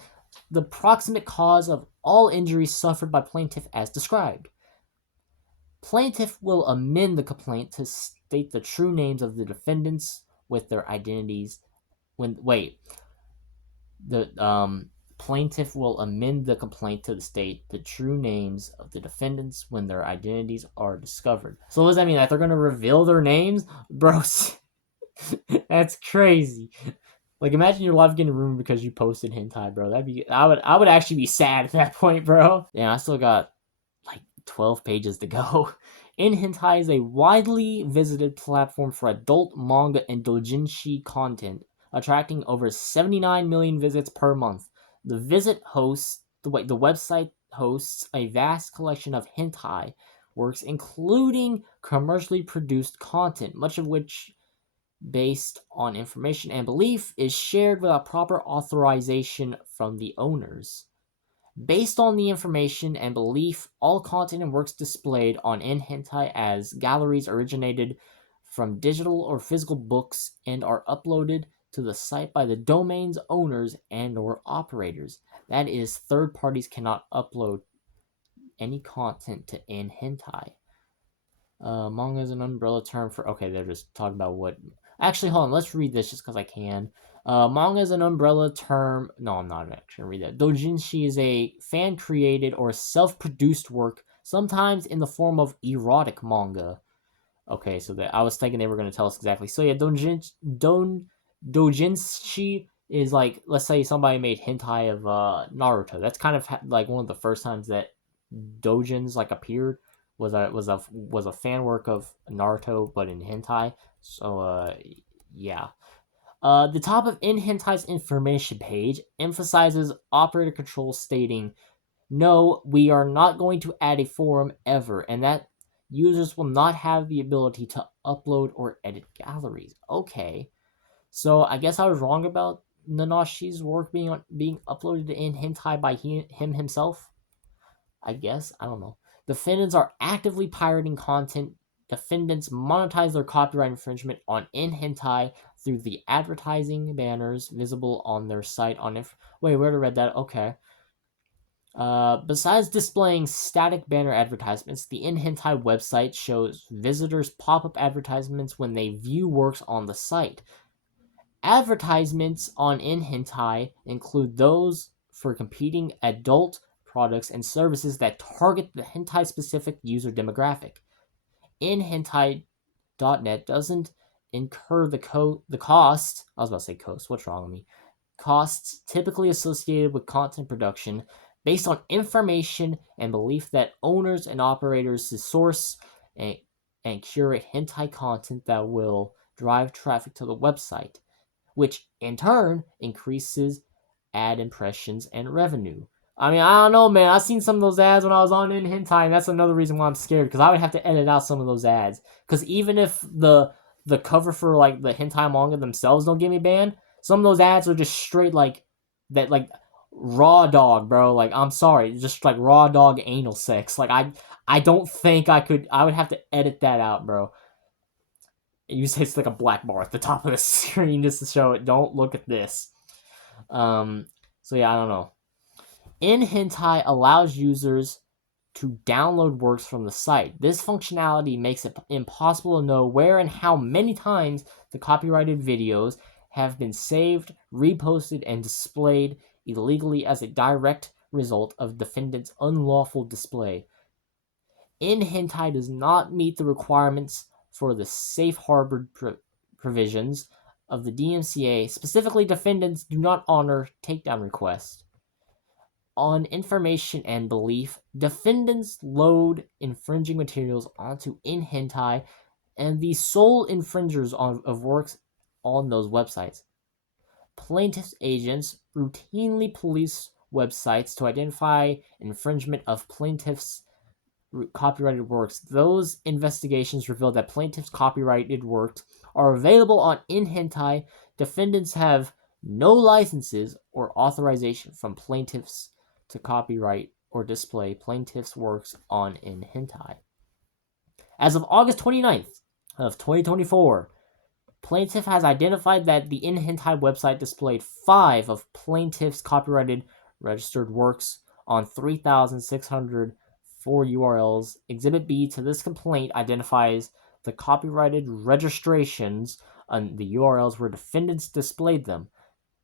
the proximate cause of all injuries suffered by plaintiff as described. Plaintiff will amend the complaint to state the true names of the defendants with their identities. Plaintiff will amend the complaint to state the true names of the defendants when their identities are discovered. So what does that mean? That they're going to reveal their names? Bro, that's crazy. Like, imagine your life getting ruined because you posted hentai, bro. I would actually be sad at that point, bro. Yeah, I still got like 12 pages to go. nHentai is a widely visited platform for adult manga and doujinshi content, attracting over 79 million visits per month. The website hosts a vast collection of hentai works, including commercially produced content, much of which, based on information and belief, is shared without proper authorization from the owners. Based on the information and belief, all content and works displayed on nHentai as galleries originated from digital or physical books and are uploaded to the site by the domain's owners and or operators. That is, third parties cannot upload any content to nHentai. Manga is an umbrella term for... Okay, they're just talking about what... Actually, hold on. Let's read this just because I can. Manga is an umbrella term... No, I'm not actually going to read that. Doujinshi is a fan-created or self-produced work, sometimes in the form of erotic manga. Okay, so I was thinking they were going to tell us exactly. So yeah, doujinshi is like, let's say somebody made hentai of Naruto. That's kind of like one of the first times that doujins like appeared was a fan work of Naruto, but in hentai. So yeah. The top of nHentai's information page emphasizes operator control, stating, "No, we are not going to add a forum ever, and that users will not have the ability to upload or edit galleries." Okay, so I guess I was wrong about Nanashi's work being uploaded in hentai by him himself. I guess I don't know. Defendants are actively pirating content. Defendants monetize their copyright infringement on nHentai through the advertising banners visible on their site. Wait, where did I read that? Okay. Besides displaying static banner advertisements, the nHentai website shows visitors pop-up advertisements when they view works on the site. Advertisements on nHentai include those for competing adult products and services that target the hentai-specific user demographic. nHentai.net doesn't incur the cost. I was about to say cost. What's wrong with me? Costs typically associated with content production based on information and belief that owners and operators to source and curate hentai content that will drive traffic to the website, which in turn increases ad impressions and revenue. I mean, I don't know, man. I've seen some of those ads when I was on nHentai, and that's another reason why I'm scared, because I would have to edit out some of those ads. Because even if the cover for like the hentai manga themselves don't get me banned, some of those ads are just straight like that, like raw dog, bro. Like, I'm sorry, just like raw dog anal sex. Like, I don't think I could. I would have to edit that out, bro. You say it's like a black bar at the top of the screen just to show it. Don't look at this. So yeah, I don't know. nHentai allows users to download works from the site. This functionality makes it impossible to know where and how many times the copyrighted videos have been saved, reposted, and displayed illegally as a direct result of defendant's unlawful display. nHentai does not meet the requirements for the safe harbor provisions of the DMCA. Specifically, defendants do not honor takedown requests. On information and belief, defendants load infringing materials onto nHentai and the sole infringers of works on those websites. Plaintiffs' agents routinely police websites to identify infringement of plaintiffs' copyrighted works. Those investigations reveal that plaintiffs' copyrighted works are available on nHentai. Defendants have no licenses or authorization from plaintiffs to copyright or display plaintiffs' works on nHentai. As of August 29th of 2024, plaintiff has identified that the nHentai website displayed 5 of plaintiff's copyrighted registered works on 3,604 URLs. Exhibit B to this complaint identifies the copyrighted registrations on the URLs where defendants displayed them.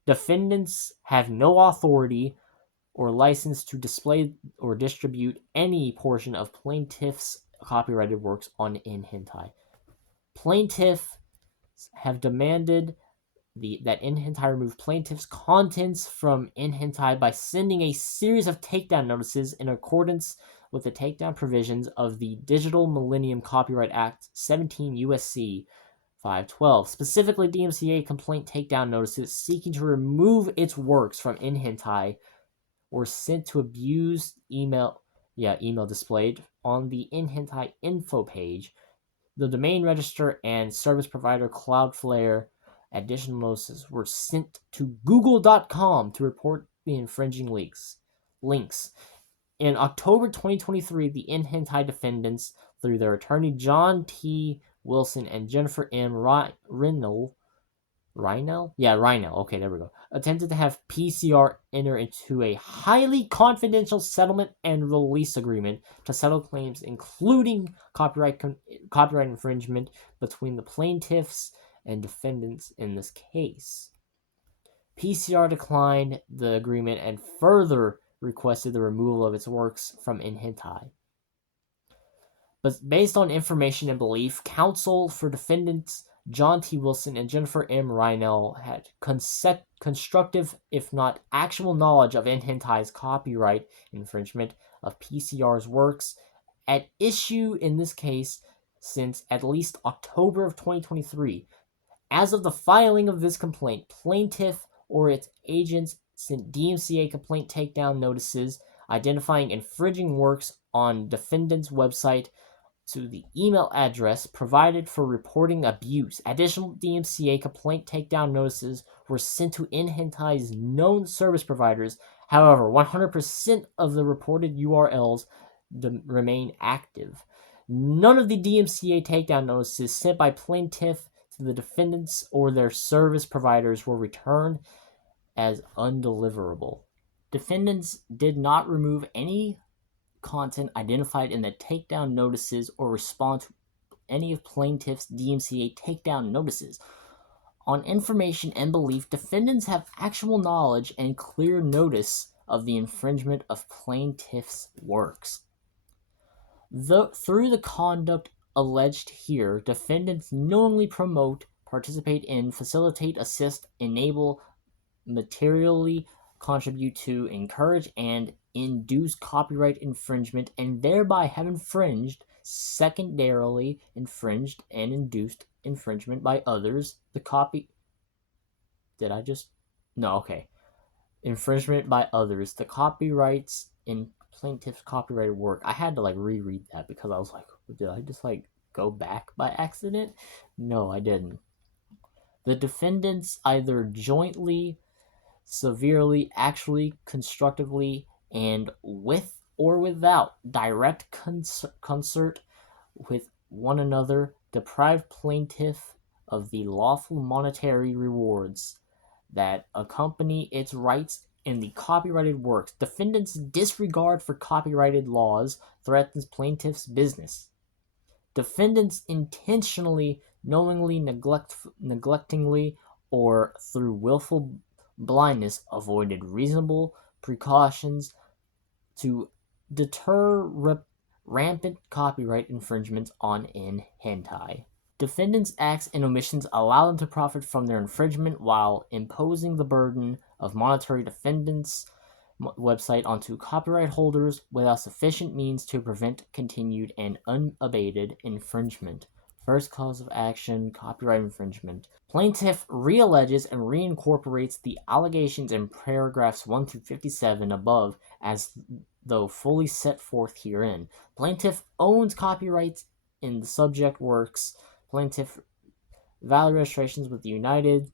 Defendants have no authority or license to display or distribute any portion of plaintiff's copyrighted works on nHentai. Plaintiffs have demanded that nHentai remove plaintiff's contents from nHentai by sending a series of takedown notices in accordance with the takedown provisions of the Digital Millennium Copyright Act 17 USC 512. Specifically, DMCA complaint takedown notices seeking to remove its works from nHentai were sent to abused email displayed on the nHentai info page. The domain register and service provider Cloudflare. Additional notices were sent to google.com to report the infringing links. In October 2023, the nHentai defendants, through their attorney John T. Wilson, and Jennifer M. Reinl. Yeah, Reinl. Okay, there we go. Attempted to have PCR enter into a highly confidential settlement and release agreement to settle claims, including copyright infringement between the plaintiffs and defendants in this case. PCR declined the agreement and further requested the removal of its works from nHentai. But based on information and belief, counsel for defendants John T. Wilson and Jennifer M. Reinl had constructive, if not actual, knowledge of nHentai's copyright infringement of PCR's works at issue in this case since at least October of 2023. As of the filing of this complaint, plaintiff or its agents sent DMCA complaint takedown notices identifying infringing works on defendant's website to the email address provided for reporting abuse. Additional DMCA complaint takedown notices were sent to nHentai's known service providers. However, 100% of the reported URLs remain active. None of the DMCA takedown notices sent by plaintiff to the defendants or their service providers were returned as undeliverable. Defendants did not remove any content identified in the takedown notices or respond to any of plaintiff's DMCA takedown notices. On information and belief, defendants have actual knowledge and clear notice of the infringement of plaintiff's works. Through the conduct alleged here, defendants knowingly promote, participate in, facilitate, assist, enable, materially contribute to, encourage, and induce copyright infringement, and thereby have infringed, secondarily infringed, and induced infringement by others. Infringement by others. The copyrights in plaintiff's copyrighted work. I had to reread that because I was like, did I just go back by accident? No, I didn't. The defendants either jointly, severely, actually, constructively, and with or without direct concert with one another, deprive plaintiff of the lawful monetary rewards that accompany its rights in the copyrighted works. Defendants' disregard for copyrighted laws threatens plaintiff's business. Defendants intentionally, knowingly, neglectingly, or through willful blindness avoided reasonable precautions to deter rampant copyright infringements on nHentai. Defendants' acts and omissions allow them to profit from their infringement while imposing the burden of monetary defendants' website onto copyright holders without sufficient means to prevent continued and unabated infringement. First cause of action, copyright infringement. Plaintiff realleges and reincorporates the allegations in paragraphs 1 through 57 above as though fully set forth herein. Plaintiff owns copyrights in the subject works. Plaintiff valid registrations with the United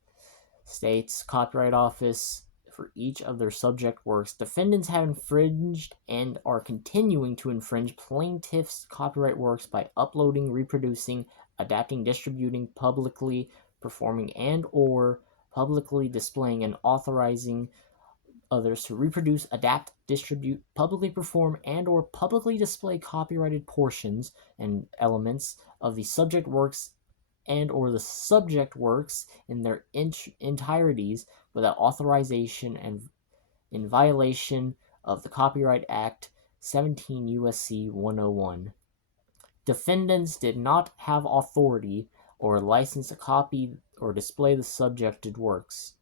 States Copyright Office for each of their subject works. Defendants have infringed and are continuing to infringe plaintiff's copyright works by uploading, reproducing, adapting, distributing, publicly performing, and or publicly displaying and authorizing others to reproduce, adapt, distribute, publicly perform, and or publicly display copyrighted portions and elements of the subject works and or the subject works in their entireties without authorization and in violation of the Copyright Act 17 U.S.C. 101. Defendants did not have authority or license to copy or display the subjected works.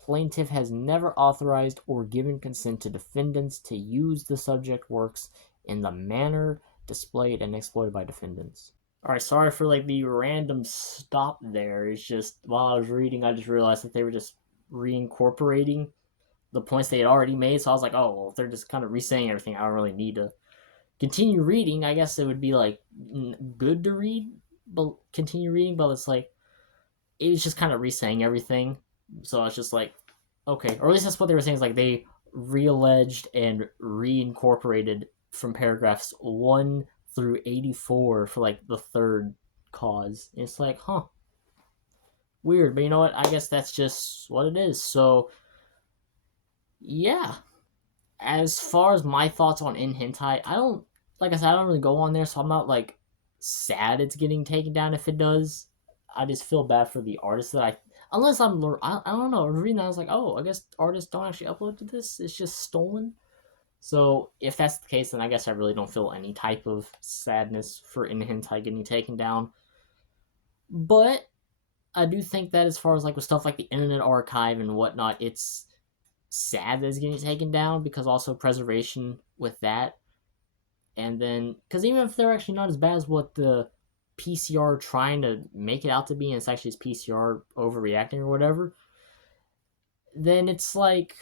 Plaintiff has never authorized or given consent to defendants to use the subject works in the manner displayed and exploited by defendants. Alright, sorry for the random stop there. It's just, while I was reading, I just realized that they were just reincorporating the points they had already made, so I was like, oh, well, if they're just kind of re-saying everything, I don't really need to continue reading. I guess it would be good to read, but continue reading, but it's it was just kind of re-saying everything. So it's just okay, or at least that's what they were saying, is they realleged and reincorporated from paragraphs 1 through 84 for like the third cause. And it's like, huh, weird. But you know what? I guess that's just what it is. So yeah, as far as my thoughts on nHentai, I don't, like I said, I don't really go on there, so I'm not like sad it's getting taken down if it does. I just feel bad for the artists that unless I don't know, reading that, I was like, oh, I guess artists don't actually upload to this, it's just stolen. So if that's the case, then I guess I really don't feel any type of sadness for nHentai getting taken down. But I do think that as far as like with stuff like the Internet Archive and whatnot, it's sad that it's getting taken down, because also preservation with that. And then, because even if they're actually not as bad as what the PCR are trying to make it out to be, and it's actually PCR overreacting or whatever, then it's like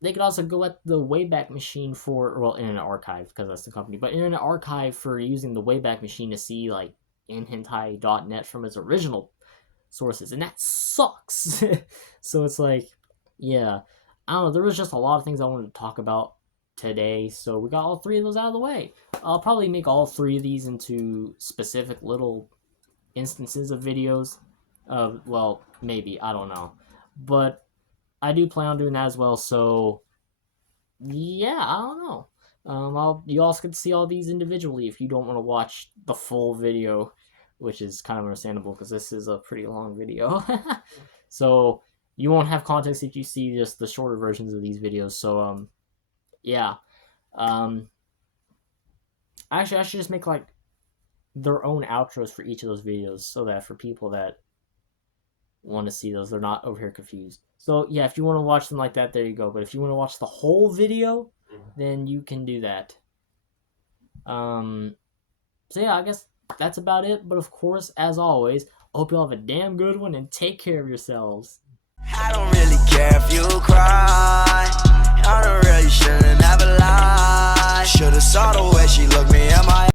they could also go at the Wayback Machine for, well, Internet Archive, because that's the company, but Internet Archive for using the Wayback Machine to see like nhentai.net from its original sources, and that sucks. So it's like, yeah, I don't know, there was just a lot of things I wanted to talk about today, so we got all three of those out of the way. I'll probably make all three of these into specific little instances of videos. Well, maybe, I don't know, but I do plan on doing that as well. So yeah, I don't know. You also get to see all these individually if you don't want to watch the full video, which is kind of understandable because this is a pretty long video. So you won't have context if you see just the shorter versions of these videos. So yeah. Actually, I should just make like their own outros for each of those videos, so that for people that want to see those, they're not over here confused. So yeah, if you want to watch them like that, there you go. But if you want to watch the whole video, then you can do that. So yeah, I guess that's about it. But of course, as always, I hope you all have a damn good one and take care of yourselves. I don't really care if you cry. I don't really shouldn't have a lie. Should've saw the way she looked me in my